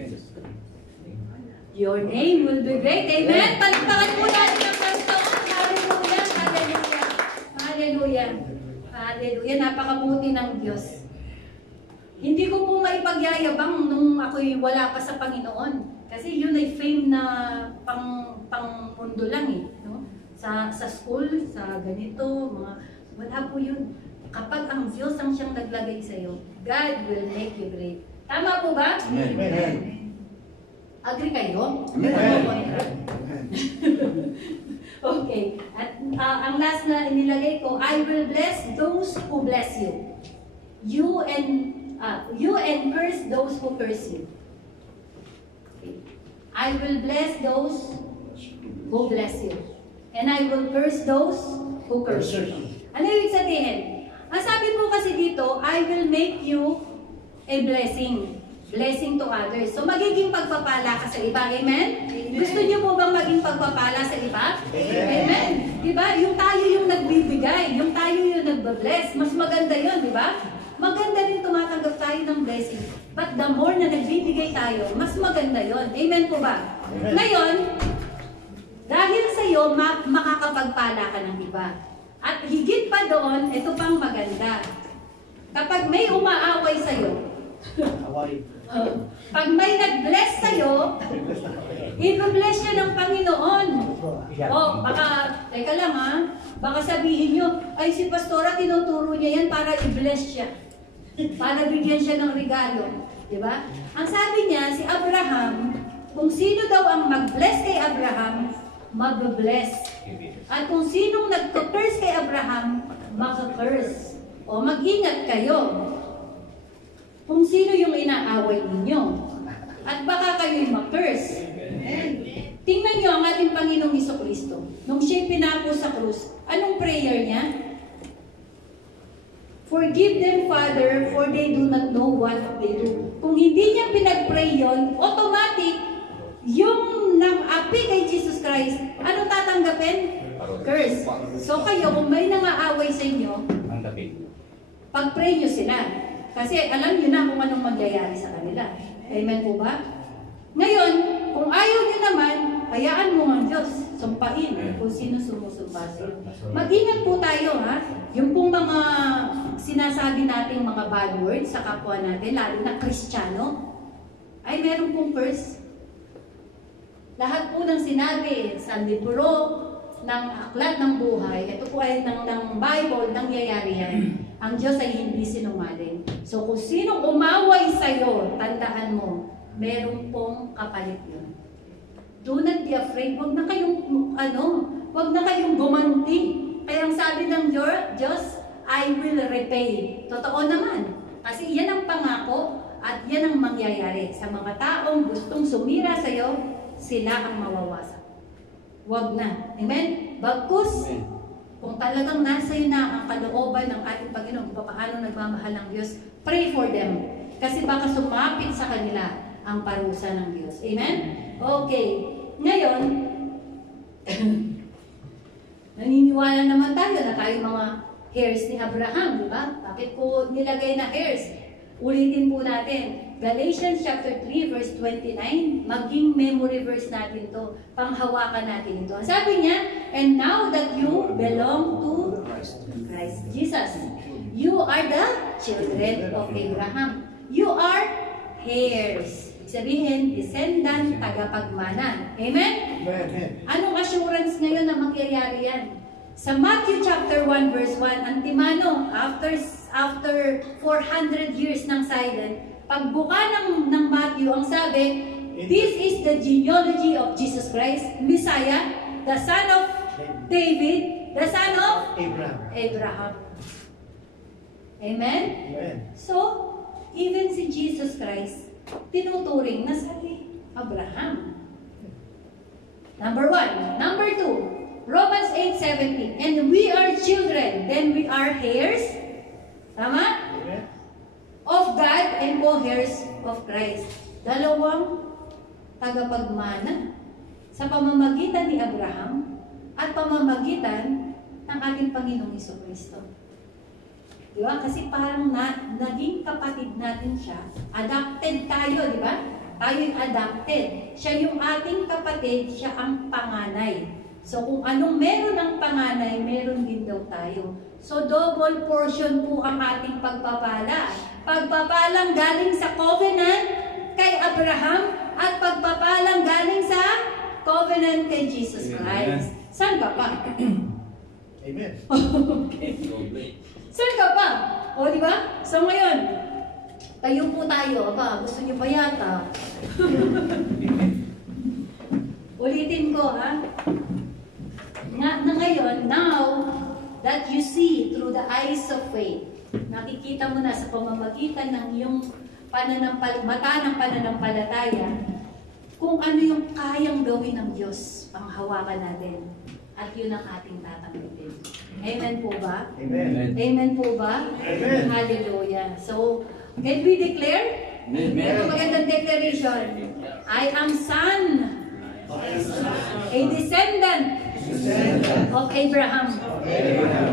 Your name will be great. Amen? Palagpakan po natin ang Panginoon. Hallelujah. Hallelujah. Hallelujah. Hallelujah. Napakabuti ng Diyos. Hindi ko po maipagyayabang nung ako'y wala pa sa Panginoon. Kasi yun ay fame na pang mundo lang eh. No? Sa school, sa ganito, wala po yun. Kapag ang Diyos ang siyang naglagay sa'yo, God will make you great. Tama po ba? Amen. Agree kayo? Amen. Okay. At ang last na inilagay ko, I will bless those who bless you. You and curse those who curse you. Okay. I will bless those who bless you. And I will curse those who curse you. Ano ibig sabihin? Ang sabi po kasi dito, I will make you a blessing. Blessing to others. So magiging pagpapala ka sa iba. Amen? Gusto niyo po bang maging pagpapala sa iba? Amen. Diba? Yung tayo yung nagbibigay. Yung tayo yung nagbabless. Mas maganda yun, diba? Maganda rin tumatanggap tayo ng blessing. But the more na nagbibigay tayo, mas maganda yun. Amen po ba? Amen. Ngayon, dahil sa iyo, makakapagpala ka ng iba. At higit pa doon, ito pang maganda. Kapag may umaaway sa iyo, pag may nag-bless sa'yo, i-bless niya ng Panginoon. Baka, teka lang ha, baka sabihin nyo, ay si Pastora tinuturo niya yan para i-bless siya. Para bigyan siya ng regalo. Diba? Ang sabi niya, si Abraham, kung sino daw ang mag-bless kay Abraham, mag-bless. At kung sinong nag-curse kay Abraham, mag-curse. O mag-ingat kayo. Kung sino yung inaaway ninyo. At baka kayo'y ma-curse. Tingnan nyo ang ating Panginoong Jesucristo. Nung siya'y pinako sa krus, anong prayer niya? Forgive them, Father, for they do not know what they do. Kung hindi niya pinag-pray yun, automatic, yung nang-api kay Jesus Christ, anong tatanggapin? Curse. So kayo, kung may nangaaway sa inyo, pag-pray nyo sila. Kasi alam niyo na kung anong mangyayari sa kanila. Amen po ba? Ngayon, kung ayaw niyo naman, hayaan mo ang Diyos. Sumpain kung sino sumusumpa sa iyo. Mag-ingat po tayo ha. Yung pong mga sinasabi nating mga bad words sa kapwa natin, lalo na Kristiyano, ay meron pong curse. Lahat po ng sinabi sa libro ng aklat ng buhay, ito po ay ng Bible, nangyayari yan. Ang Diyos ay hindi sinungaling. So kung sinong umaway sa'yo, tandaan mo, meron pong kapalit yun. Do not be afraid. Huwag na kayong gumanti. Kaya ang sabi ng Diyos, I will repay. Totoo naman. Kasi yan ang pangako at yan ang mangyayari. Sa mga taong gustong sumira sa'yo, sila ang mawawasak. Huwag na. Amen? Bagkus, kung talagang nasa iyo na ang kalooban ng ating Panginoon, kung paano nagmamahal ng Diyos, pray for them. Kasi baka sumapit sa kanila ang parusa ng Diyos. Amen? Okay. Ngayon, naniniwala naman tayo na tayo mga heirs ni Abraham, di ba? Bakit po nilagay na heirs? Ulitin po natin. Galatians chapter 3 verse 29, maging memory verse natin to. Panghawakan natin ito. Sabi niya, and now that you belong to Christ Jesus, you are the children of Abraham. You are heirs. Sabihin, descendant, tagapagmana. Amen? Anong assurance ngayon na mangyayari yan? Sa Matthew chapter 1 verse 1, antimano, after 400 years ng silent, pagbuka ng Matthew, ang sabi, this is the genealogy of Jesus Christ, Messiah, the son of David, the son of Abraham. Amen? So, even si Jesus Christ, tinuturing na sa Abraham. Number 1. Number 2, Romans 8:17, and we are children, then we are heirs. Tama? Of God and co-heirs of Christ. Dalawang tagapagmana sa pamamagitan ni Abraham at pamamagitan ng ating Panginoong Jesucristo. Di ba? Kasi parang naging kapatid natin siya. Adopted tayo, di ba? Tayo yung adopted. Siya yung ating kapatid, siya ang panganay. So kung anong meron ng panganay, meron din daw tayo. So double portion po ang ating pagpapala. Pagpapalang galing sa covenant kay Abraham at pagpapalang galing sa covenant kay Jesus Christ. Saan ka pa? Amen. Okay. Saan ka pa? O, di ba? So ngayon, tayo po tayo. Aba, gusto niyo pa yata. Ulitin ko, ha? Na ngayon, now that you see through the eyes of faith, nakikita mo na sa pamamagitan ng iyong mata ng pananampalataya, kung ano yung kayang gawin ng Diyos, panghawakan natin. At yun ang ating tatanggapin. Amen po ba? Amen. Amen po ba? Amen. Hallelujah. So, can we declare? Ito magandang declaration. I am son, a descendant of Abraham.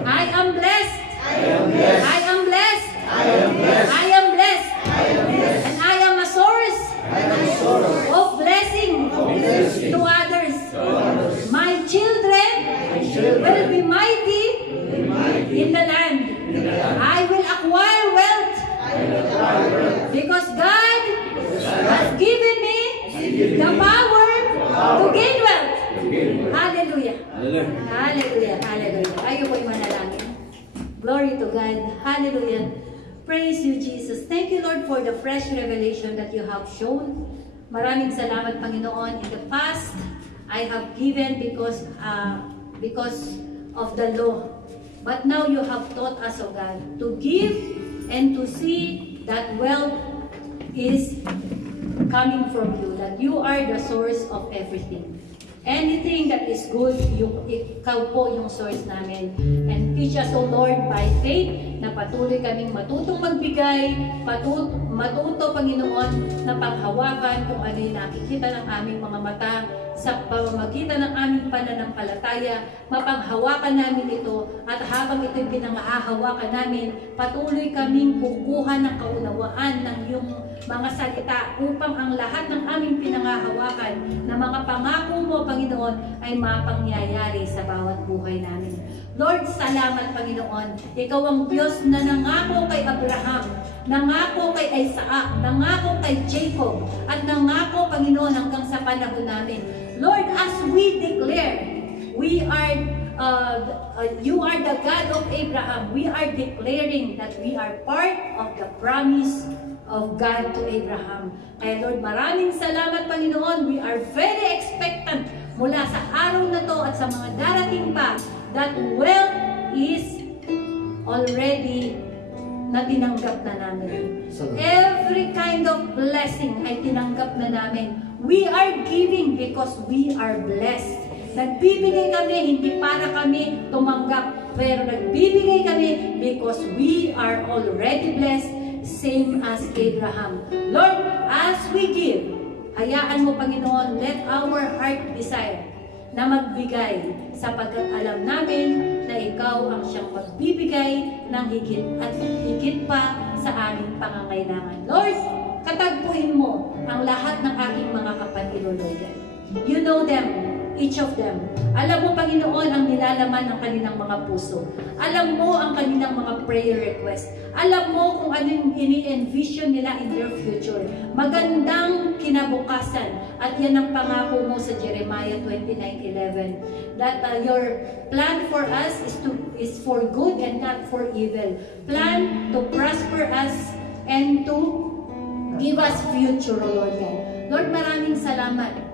I am blessed. I am blessed. I am blessed. And I am a source of blessing to others. My children will be mighty in the land. I will acquire wealth because God has given me the power to gain wealth. Hallelujah. Hallelujah. Hallelujah. Tayo po'y manalangin. Glory to God. Hallelujah. Praise you, Jesus. Thank you, Lord, for the fresh revelation that you have shown. Maraming salamat, Panginoon. In the past, I have given because of the law. But now you have taught us, O God, to give and to see that wealth is coming from you, that you are the source of everything. Anything that is good, ikaw po yung source namin. And teach us, O Lord, by faith, na patuloy kaming matutong magbigay, matuto, Panginoon, na panghawakan kung ano yung nakikita ng aming mga mata, sa pamamagitan ng aming pananampalataya, mapanghawakan namin ito, at habang ito'y pinanghahawakan namin, patuloy kaming kukuha ng kaunawaan ng iyong mga salita upang ang lahat ng aming pinanghahawakan na mga pangako mo, Panginoon, ay mapangyayari sa bawat buhay namin. Lord, salamat, Panginoon. Ikaw ang Diyos na nangako kay Abraham, nangako kay Isaac, nangako kay Jacob, at nangako, Panginoon, hanggang sa panahon namin. Lord, as we declare, you are the God of Abraham. We are declaring that we are part of the promise of God to Abraham. Kaya Lord, maraming salamat, Panginoon. We are very expectant mula sa araw na to at sa mga darating pa that wealth is already na tinanggap na namin. Every kind of blessing ay tinanggap na namin. We are giving because we are blessed. Nagbibigay kami, hindi para kami tumanggap, pero nagbibigay kami because we are already blessed, same as Abraham. Lord, as we give, hayaan mo, Panginoon, let our heart desire na magbigay sapagkat alam namin na ikaw ang siyang magbibigay ng higit at higit pa sa aming pangangailangan. Lord, katagpuin mo ang lahat ng aking mga kapatid, Lord. You know them, each of them. Alam mo, Panginoon, ang nilalaman ng kanilang mga puso. Alam mo ang kanilang mga prayer request. Alam mo kung ano yung ini-envision nila in their future. Magandang kinabukasan. At yan ang pangako mo sa Jeremiah 29:11. That your plan for us is for good and not for evil. Plan to prosper us and to give us future, Lord God. Lord, maraming salamat.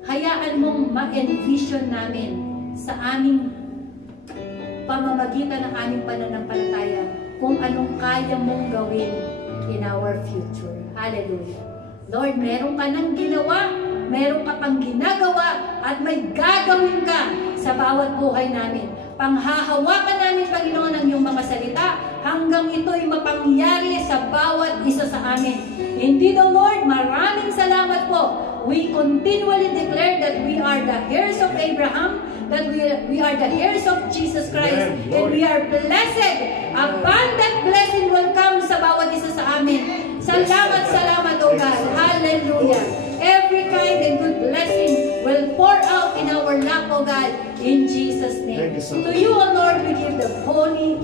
Hayaan mong ma-envision namin sa aming pamamagitan ng aming pananampalataya kung anong kaya mong gawin in our future. Hallelujah. Lord, meron ka nang ginawa, meron ka pang ginagawa, at may gagawin ka sa bawat buhay namin. Panghahawakan namin, Panginoon, ang iyong mga salita hanggang ito'y mapangyari sa bawat isa sa amin. Indeed, O Lord, maraming salamat po. We continually declare that we are the heirs of Abraham, that we are the heirs of Jesus Christ, and we are blessed. Abundant blessing will come sa bawat isa sa amin. Salamat, salamat, O God. Hallelujah. Every kind and good blessing will pour out in our lap, O God, in Jesus' name. Thank you so much. To you, O Lord, we give the glory,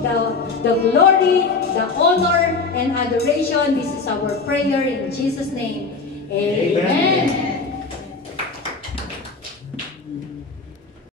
the honor, and adoration. This is our prayer in Jesus' name. Amen. Amen.